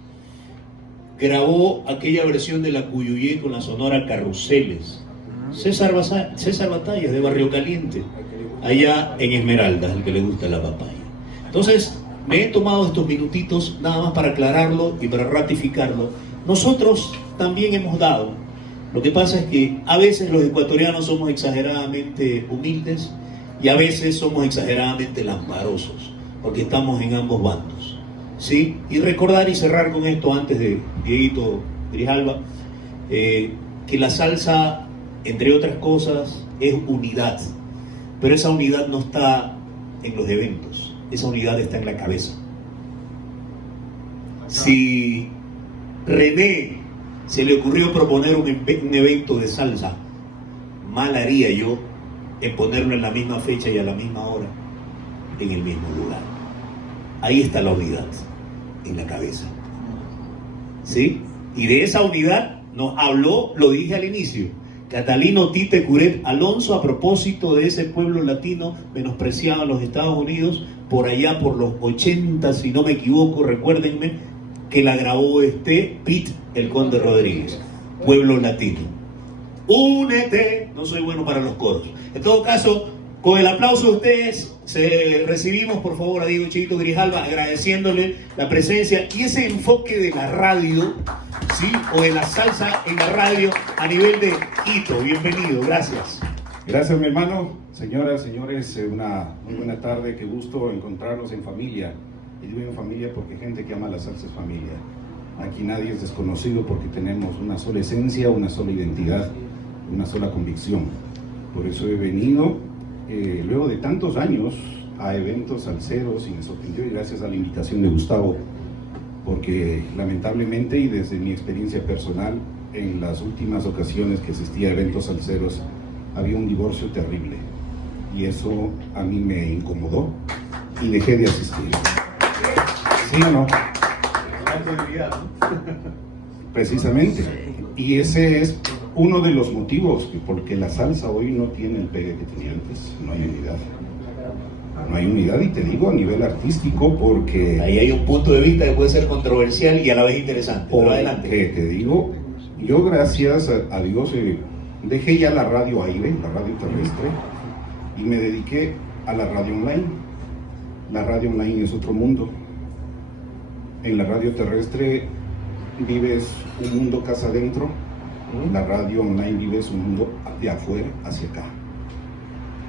grabó aquella versión de la Cuyuyé con la Sonora Carruseles? César Batallas, de Barrio Caliente, allá en Esmeraldas, el que le gusta la papaya. Entonces, me he tomado estos minutitos nada más para aclararlo y para ratificarlo. Nosotros también hemos dado. Lo que pasa es que a veces los ecuatorianos somos exageradamente humildes y a veces somos exageradamente lamparosos, porque estamos en ambos bandos, ¿sí? Y recordar y cerrar con esto antes de Dieguito Grijalva, que la salsa, entre otras cosas, es unidad, pero esa unidad no está en los eventos, esa unidad está en la cabeza. Si René se le ocurrió proponer un evento de salsa, mal haría yo en ponerlo en la misma fecha y a la misma hora, en el mismo lugar. Ahí está la unidad, en la cabeza, ¿sí? Y de esa unidad nos habló, lo dije al inicio, Catalino Tite Curet Alonso, a propósito de ese pueblo latino menospreciado en los Estados Unidos, por allá por los 80, si no me equivoco, recuérdenme, que la grabó Pete el Conde Rodríguez, pueblo latino. Únete, no soy bueno para los coros. En todo caso, con el aplauso de ustedes, recibimos por favor a Diego Cheito Grijalva, agradeciéndole la presencia y ese enfoque de la radio, ¿sí? O de la salsa en la radio a nivel de Quito. Bienvenido, gracias. Gracias, mi hermano. Señoras, señores, una muy buena tarde. Qué gusto encontrarnos en familia. Y digo en familia porque gente que ama la salsa es familia. Aquí nadie es desconocido porque tenemos una sola esencia, una sola identidad, una sola convicción. Por eso he venido, luego de tantos años, a eventos salseros y me sorprendió, y gracias a la invitación de Gustavo, porque lamentablemente y desde mi experiencia personal, en las últimas ocasiones que asistí a eventos salseros, había un divorcio terrible. Y eso a mí me incomodó y dejé de asistir. ¿Sí o no? Precisamente. Y ese es uno de los motivos, porque la salsa hoy no tiene el pegue que tenía antes. No hay unidad. No hay unidad, y te digo a nivel artístico, porque... Ahí hay un punto de vista que puede ser controversial y a la vez interesante. Pero adelante. Te digo, yo gracias a Dios dejé ya la radio aire, la radio terrestre, y me dediqué a la radio online. La radio online es otro mundo. En la radio terrestre vives un mundo casa adentro, la radio online vives un mundo de afuera hacia acá.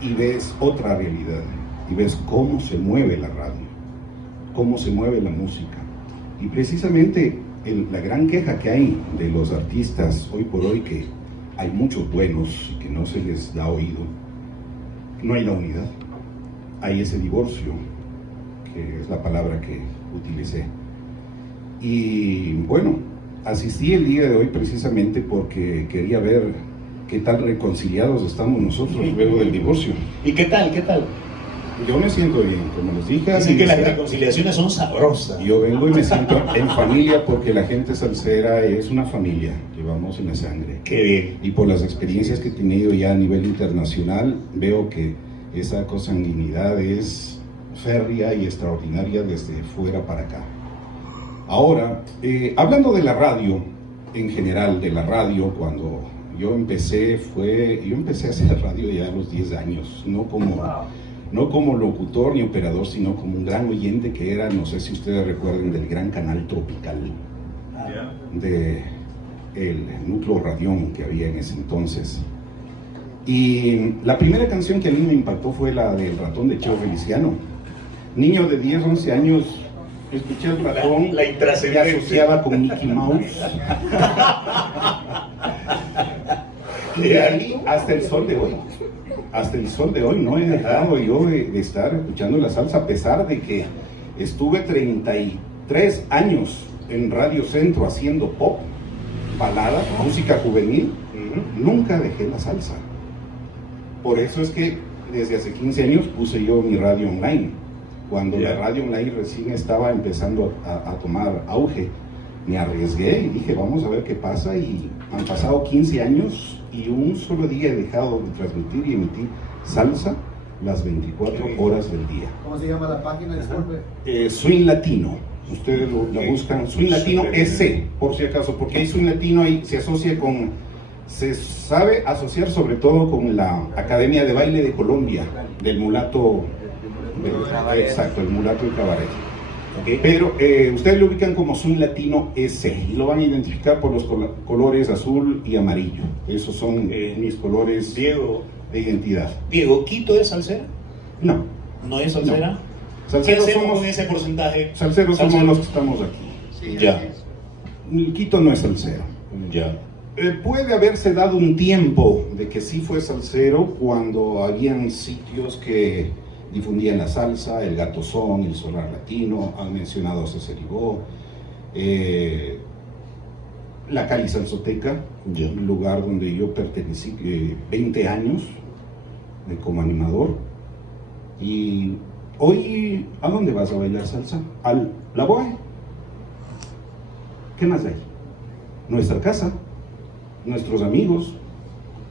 Y ves otra realidad, y ves cómo se mueve la radio, cómo se mueve la música. Y precisamente la gran queja que hay de los artistas hoy por hoy, que hay muchos buenos y que no se les da oído, no hay la unidad, hay ese divorcio, que es la palabra que utilicé. Y bueno, asistí el día de hoy precisamente porque quería ver qué tal reconciliados estamos nosotros luego del divorcio. ¿Y qué tal? ¿Qué tal? Yo me siento bien, como les dije. Así que las reconciliaciones son sabrosas. Yo vengo y me siento en familia porque la gente salsera es una familia, llevamos en la sangre. Qué bien. Y por las experiencias que he tenido ya a nivel internacional, veo que esa consanguinidad es férrea y extraordinaria desde fuera para acá. Ahora, hablando de la radio, en general, de la radio, cuando yo empecé a hacer radio ya a los 10 años, no como locutor ni operador, sino como un gran oyente que era, no sé si ustedes recuerden, del gran canal Tropical, de el núcleo radión que había en ese entonces. Y la primera canción que a mí me impactó fue la del Ratón de Cheo Feliciano. Niño de 10, 11 años, escuché el ratón, la intrascendente, y asociaba con Mickey Mouse. Y de ahí hasta el sol de hoy, no he dejado yo de estar escuchando la salsa, a pesar de que estuve 33 años en Radio Centro haciendo pop, balada, música juvenil. Nunca dejé la salsa. Por eso es que desde hace 15 años puse yo mi radio online. Cuando la radio online recién estaba empezando a tomar auge, me arriesgué y dije, vamos a ver qué pasa, y han pasado 15 años y un solo día he dejado de transmitir y emitir salsa las 24 horas del día. ¿Cómo se llama la página? Disculpe. Swing Latino. Ustedes la buscan, Swing Latino S, por si acaso, porque hay Swing Latino ahí, se sabe asociar sobre todo con la Academia de Baile de Colombia, del mulato, exacto, el mulato y cabaret. Pero ustedes lo ubican como Swing Latino S y lo van a identificar por los colores azul y amarillo. Esos son mis colores de identidad. Diego, ¿Quito es salsera? No. ¿No es salsera? No. Salseros ¿Qué hacemos somos, con ese porcentaje? Salseros somos los que estamos aquí. Sí, ya. Quito no es salsero. Ya. Puede haberse dado un tiempo de que sí fue salsero cuando habían sitios que difundían la salsa, el Gato Son, el Solar Latino, han mencionado a Ceceribó, la Cali Salsoteca, un lugar donde yo pertenecí 20 años como animador. Y hoy, ¿a dónde vas a bailar salsa? Al La Boe. ¿Qué más hay? Nuestra casa, nuestros amigos,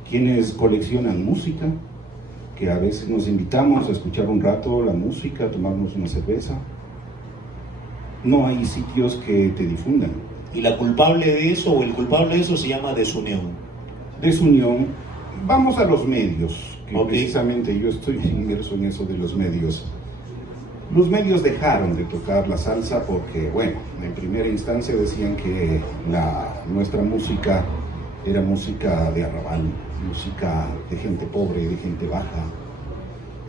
quienes coleccionan música, que a veces nos invitamos a escuchar un rato la música, a tomarnos una cerveza. No hay sitios que te difundan. ¿Y la culpable de eso o el culpable de eso se llama desunión? Desunión. Vamos a los medios, que precisamente yo estoy inmerso en eso de los medios. Los medios dejaron de tocar la salsa porque, bueno, en primera instancia decían que nuestra música era música de arrabal, música de gente pobre, de gente baja,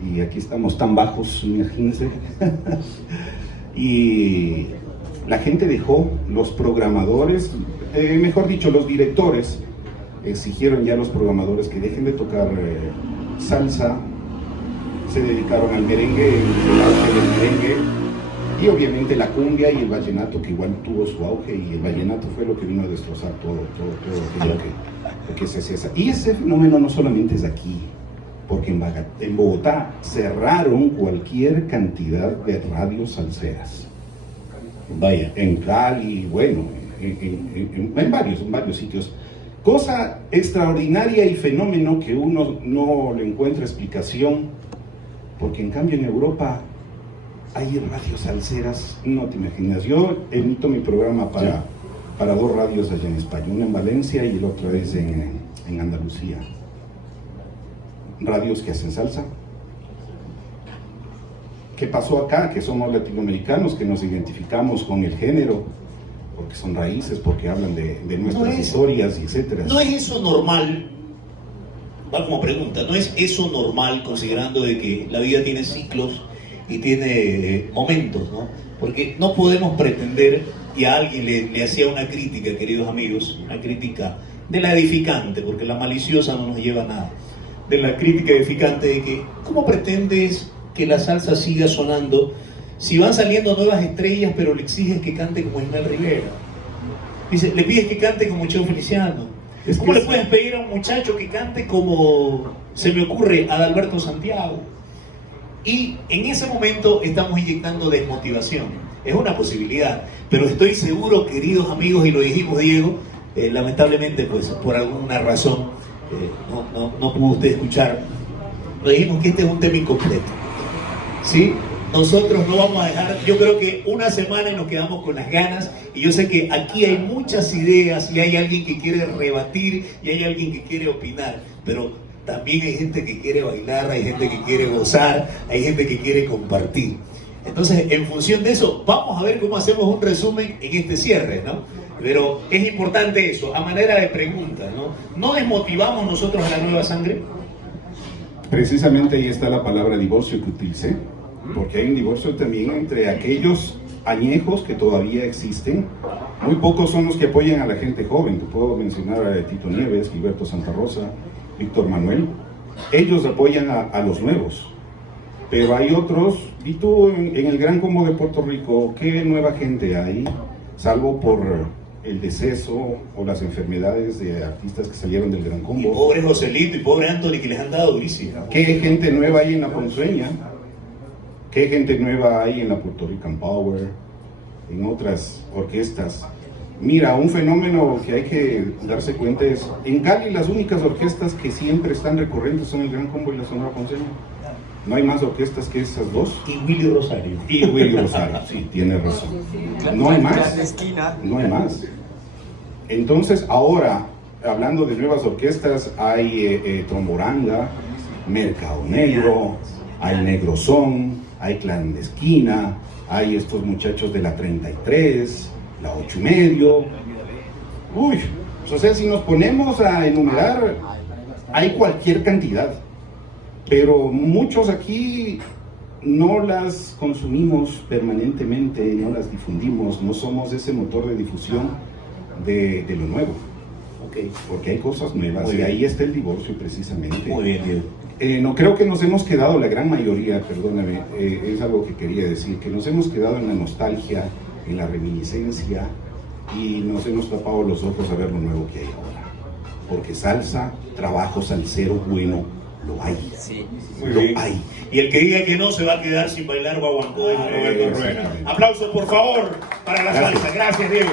y aquí estamos tan bajos, imagínense. Y la gente dejó, los programadores, mejor dicho, los directores exigieron ya a los programadores que dejen de tocar salsa, se dedicaron al merengue, el auge del merengue, y obviamente la cumbia y el vallenato, que igual tuvo su auge, y el vallenato fue lo que vino a destrozar todo aquello que se hacía. Y ese fenómeno no solamente es aquí, porque en Bogotá cerraron cualquier cantidad de radios salseras. Vaya. En Cali, bueno, en varios sitios. Cosa extraordinaria y fenómeno que uno no le encuentra explicación, porque en cambio en Europa hay radios salseras, no te imaginas. Yo emito mi programa para dos radios allá en España, una en Valencia y la otra es en Andalucía. Radios que hacen salsa. ¿Qué pasó acá? Que somos latinoamericanos, que nos identificamos con el género. porque son raíces, porque hablan de nuestras historias, y etcétera. ¿No es eso normal? Va como pregunta, ¿no es eso normal considerando de que la vida tiene ciclos y tiene momentos, ¿no? Porque no podemos pretender, y a alguien le hacía una crítica, queridos amigos, una crítica de la edificante, porque la maliciosa no nos lleva a nada, de la crítica edificante de que, ¿cómo pretendes que la salsa siga sonando si van saliendo nuevas estrellas, pero le exiges que cante como Ismael Rivera? Dice, le pides que cante como Cheo Feliciano. ¿Cómo le puedes pedir a un muchacho que cante como, se me ocurre, Adalberto Santiago? Y en ese momento estamos inyectando desmotivación. Es una posibilidad, pero estoy seguro, queridos amigos, y lo dijimos Diego, lamentablemente pues por alguna razón no pudo usted escuchar, lo dijimos que este es un tema incompleto, ¿sí? Nosotros no vamos a dejar, yo creo que una semana y nos quedamos con las ganas, y yo sé que aquí hay muchas ideas y hay alguien que quiere rebatir y hay alguien que quiere opinar, pero también hay gente que quiere bailar, hay gente que quiere gozar, hay gente que quiere compartir. Entonces, en función de eso, vamos a ver cómo hacemos un resumen en este cierre, ¿no? Pero es importante eso, a manera de pregunta, ¿no? ¿No desmotivamos nosotros a la nueva sangre? Precisamente ahí está la palabra divorcio que utilicé, porque hay un divorcio también entre aquellos añejos que todavía existen. Muy pocos son los que apoyan a la gente joven. Te puedo mencionar a Tito Nieves, Gilberto Santa Rosa, Víctor Manuel. Ellos apoyan a los nuevos, pero hay otros. Y tú en el Gran Combo de Puerto Rico, ¿qué nueva gente hay? Salvo por el deceso o las enfermedades de artistas que salieron del Gran Combo. Y pobre Joselito y pobre Anthony, que les han dado durísimo. ¿Qué gente nueva hay en la Ponceña? ¿Qué gente nueva hay en la Puerto Rican Power? En otras orquestas. Mira, un fenómeno que hay que darse cuenta es, en Cali las únicas orquestas que siempre están recurrentes son el Gran Combo y la Sonora Ponceña. No hay más orquestas que esas dos. Y Willy Rosario. Y Willy Rosario, sí, tiene razón. No hay más. No hay más. Entonces, ahora, hablando de nuevas orquestas, hay Tromboranga, Mercado Negro, hay Negrozón, hay Clan de Esquina, hay estos muchachos de la 33, la 8 y medio. Uy, o sea, si nos ponemos a enumerar, hay cualquier cantidad. Pero muchos aquí no las consumimos permanentemente, no las difundimos, no somos ese motor de difusión de lo nuevo. Okay. Porque hay cosas nuevas y ahí está el divorcio precisamente. Muy bien, Diego. No creo que nos hemos quedado, la gran mayoría, perdóname, es algo que quería decir, que nos hemos quedado en la nostalgia, en la reminiscencia, y nos hemos tapado los ojos a ver lo nuevo que hay ahora. Porque salsa, trabajo salsero bueno, lo hay. Sí. Lo hay. Y el que diga que no se va a quedar sin bailar guaguancó de Roberto Rueda. Aplausos, por favor, para la salsa. Gracias, Diego.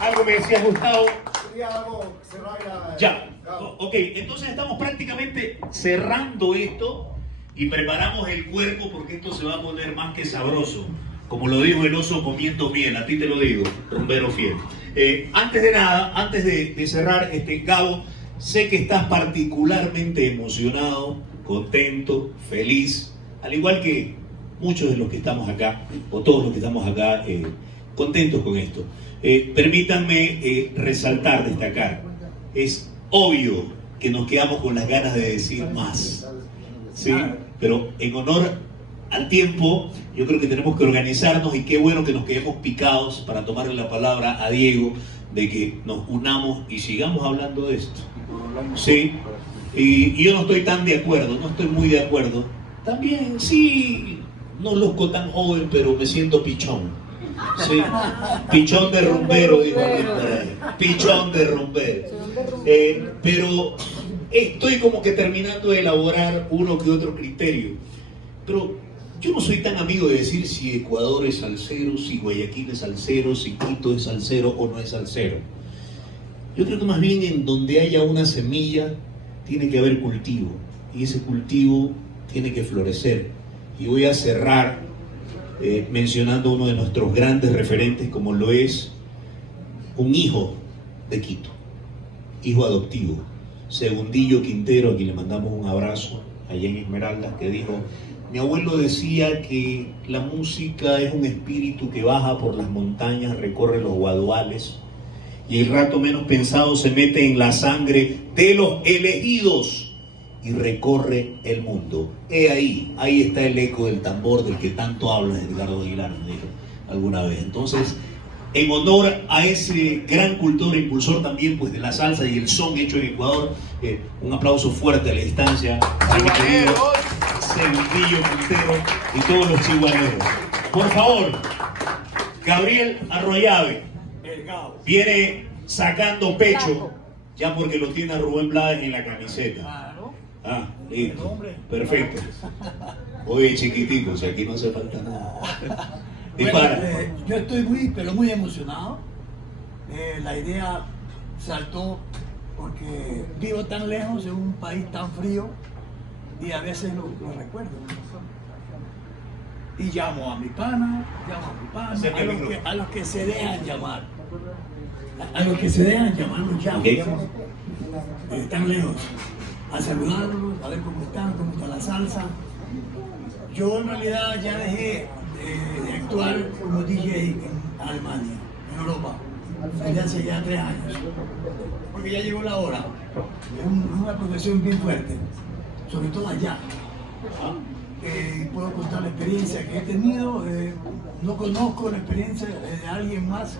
Algo me decías, Gustavo. Ya. Ok, entonces estamos prácticamente cerrando esto y preparamos el cuerpo porque esto se va a poner más que sabroso. Como lo dijo el oso comiendo miel, a ti te lo digo, rumbero fiel. Antes de nada, antes de cerrar, Gabo, sé que estás particularmente emocionado, contento, feliz, al igual que muchos de los que estamos acá, o todos los que estamos acá, contentos con esto. Permítanme resaltar, destacar, es obvio que nos quedamos con las ganas de decir más, ¿sí? Pero en honor al tiempo, yo creo que tenemos que organizarnos y qué bueno que nos quedemos picados para tomarle la palabra a Diego de que nos unamos y sigamos hablando de esto. Sí, y yo no estoy tan de acuerdo, no estoy muy de acuerdo. También, sí, no luzco tan joven, pero me siento pichón. Sí, pichón de rumbero, dijo aquel por ahí. Pichón de rumbero. Pero estoy como que terminando de elaborar uno que otro criterio. Pero yo no soy tan amigo de decir si Ecuador es salsero, si Guayaquil es salsero, si Quito es salsero o no es salsero. Yo creo que más bien en donde haya una semilla tiene que haber cultivo y ese cultivo tiene que florecer. Y voy a cerrar mencionando uno de nuestros grandes referentes como lo es un hijo de Quito, hijo adoptivo, Segundillo Quintero, a quien le mandamos un abrazo allá en Esmeraldas, que dijo: Mi abuelo decía que la música es un espíritu que baja por las montañas, recorre los guaduales y el rato menos pensado se mete en la sangre de los elegidos y recorre el mundo. Ahí está el eco del tambor del que tanto habla Edgardo Aguilar, me dijo alguna vez. Entonces, en honor a ese gran cultor e impulsor también pues, de la salsa y el son hecho en Ecuador, un aplauso fuerte a la distancia a mi querido Cendillo Puntero y todos los chihuahueros. Por favor, Gabriel Arroyave viene sacando pecho ya porque lo tiene a Rubén Blades en la camiseta. Ah, listo, perfecto. Oye, chiquitito, si aquí no hace falta nada. Bueno, yo estoy muy emocionado. La idea saltó porque vivo tan lejos de un país tan frío y a veces lo recuerdo. Y llamo a mi pana, a los que se dejan llamar. A los que se dejan llamar los llamo. Tan lejos. A saludarlos, a ver cómo está la salsa. Yo en realidad ya dejé de actuar como DJ en Alemania, en Europa, desde hace ya 3 años, porque ya llegó la hora. Es una profesión bien fuerte, sobre todo allá. Puedo contar la experiencia que he tenido, no conozco la experiencia de alguien más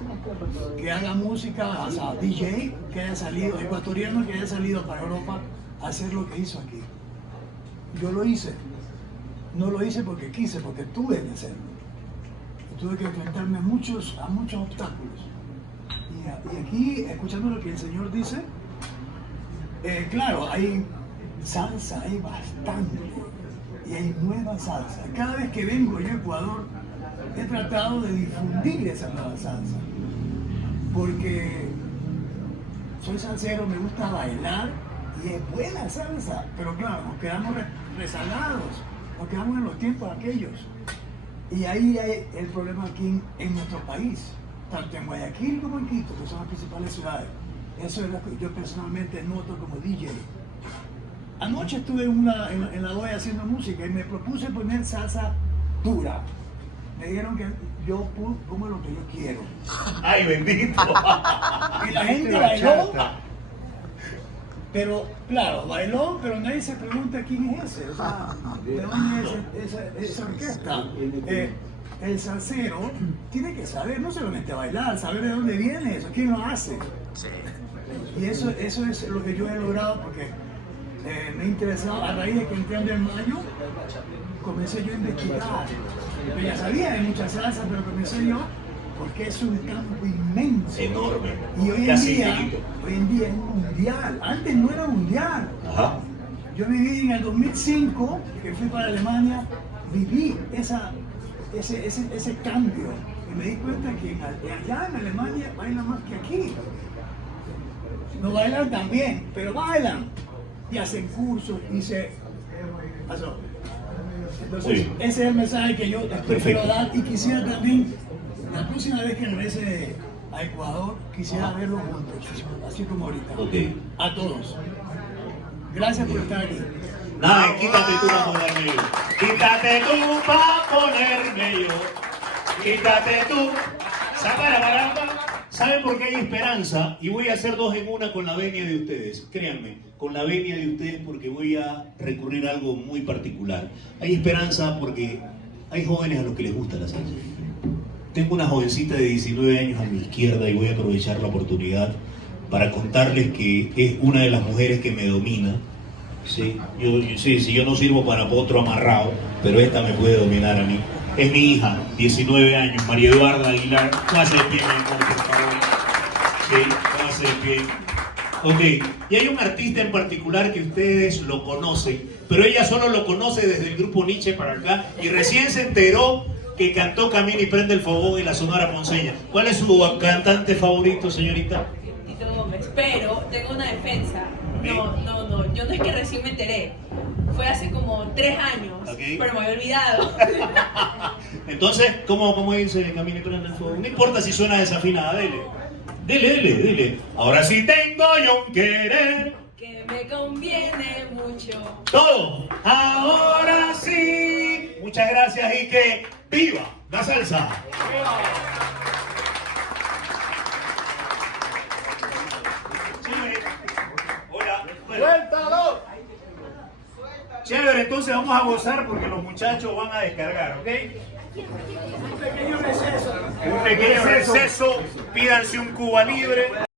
que haga música, o sea, DJ, que haya salido, ecuatoriano que haya salido para Europa a hacer lo que hizo aquí. Yo lo hice. No lo hice porque quise, porque tuve que hacerlo. Tuve que enfrentarme a muchos obstáculos. Y aquí, escuchando lo que el Señor dice, claro, hay salsa, hay bastante. Y hay nueva salsa. Cada vez que vengo yo a Ecuador, he tratado de difundir esa nueva salsa. Porque soy salsero, me gusta bailar y es buena salsa. Pero claro, nos quedamos rezagados. Nos quedamos en los tiempos aquellos. Y ahí hay el problema aquí en nuestro país, tanto en Guayaquil como en Quito, que son las principales ciudades. Eso es lo que yo personalmente noto como DJ. Anoche estuve en la olla haciendo música y me propuse poner salsa pura. Me dijeron que yo pongo lo que yo quiero. ¡Ay, bendito! Y la gente bailó. Pero, claro, bailó, pero nadie se pregunta quién es ese, o sea, de dónde es esa orquesta. El salsero tiene que saber, no solamente bailar, saber de dónde viene eso, quién lo hace. Y eso es lo que yo he logrado porque me he interesado, a raíz de que entré en mayo, comencé yo a investigar. Yo ya sabía de muchas salsas, pero comencé yo porque es un campo inmenso. Enorme. Y hoy en día es mundial. Antes no era mundial. Ajá. Yo viví en el 2005, que fui para Alemania, viví ese cambio. Y me di cuenta que allá en Alemania bailan más que aquí. No bailan tan bien, pero bailan. Y hacen cursos y se... Pasó. Entonces, sí. Ese es el mensaje que yo quiero dar y quisiera también, la próxima vez que regrese a Ecuador, quisiera verlos juntos, así como ahorita. Okay. A todos. Gracias por estar aquí. Nada, quítate tú para ponerme yo. Quítate tú para ponerme yo. Quítate tú. Saca la baranda. ¿Saben por qué hay esperanza? Y voy a hacer 2 en 1 con la venia de ustedes. Créanme, con la venia de ustedes porque voy a recurrir a algo muy particular. Hay esperanza porque hay jóvenes a los que les gusta la salsa. Tengo una jovencita de 19 años a mi izquierda y voy a aprovechar la oportunidad para contarles que es una de las mujeres que me domina. Sí, yo no sirvo para otro amarrado, pero esta me puede dominar a mí. Es mi hija, 19 años, María Eduarda Aguilar. Póngase de pie, mi amor, por favor. Sí, póngase de pie. Ok, y hay un artista en particular que ustedes lo conocen, pero ella solo lo conoce desde el grupo Nietzsche para acá y recién se enteró que cantó Camina y Prende el Fogón en la Sonora Ponceña. ¿Cuál es su cantante favorito, señorita? Tito Gómez, pero tengo una defensa. No, yo no es que recién me enteré. Fue hace como 3 años, okay. Pero me había olvidado. Entonces, ¿cómo dice Camina y Prende el Fogón? No importa si suena desafinada, dele. Ahora sí tengo yo un querer que me conviene mucho. Todo. Ahora sí Muchas gracias y que viva la salsa. Hola. ¡Suéltalo! Chévere, entonces vamos a gozar porque los muchachos van a descargar, ¿ok? Un pequeño receso. Pídanse un Cuba Libre.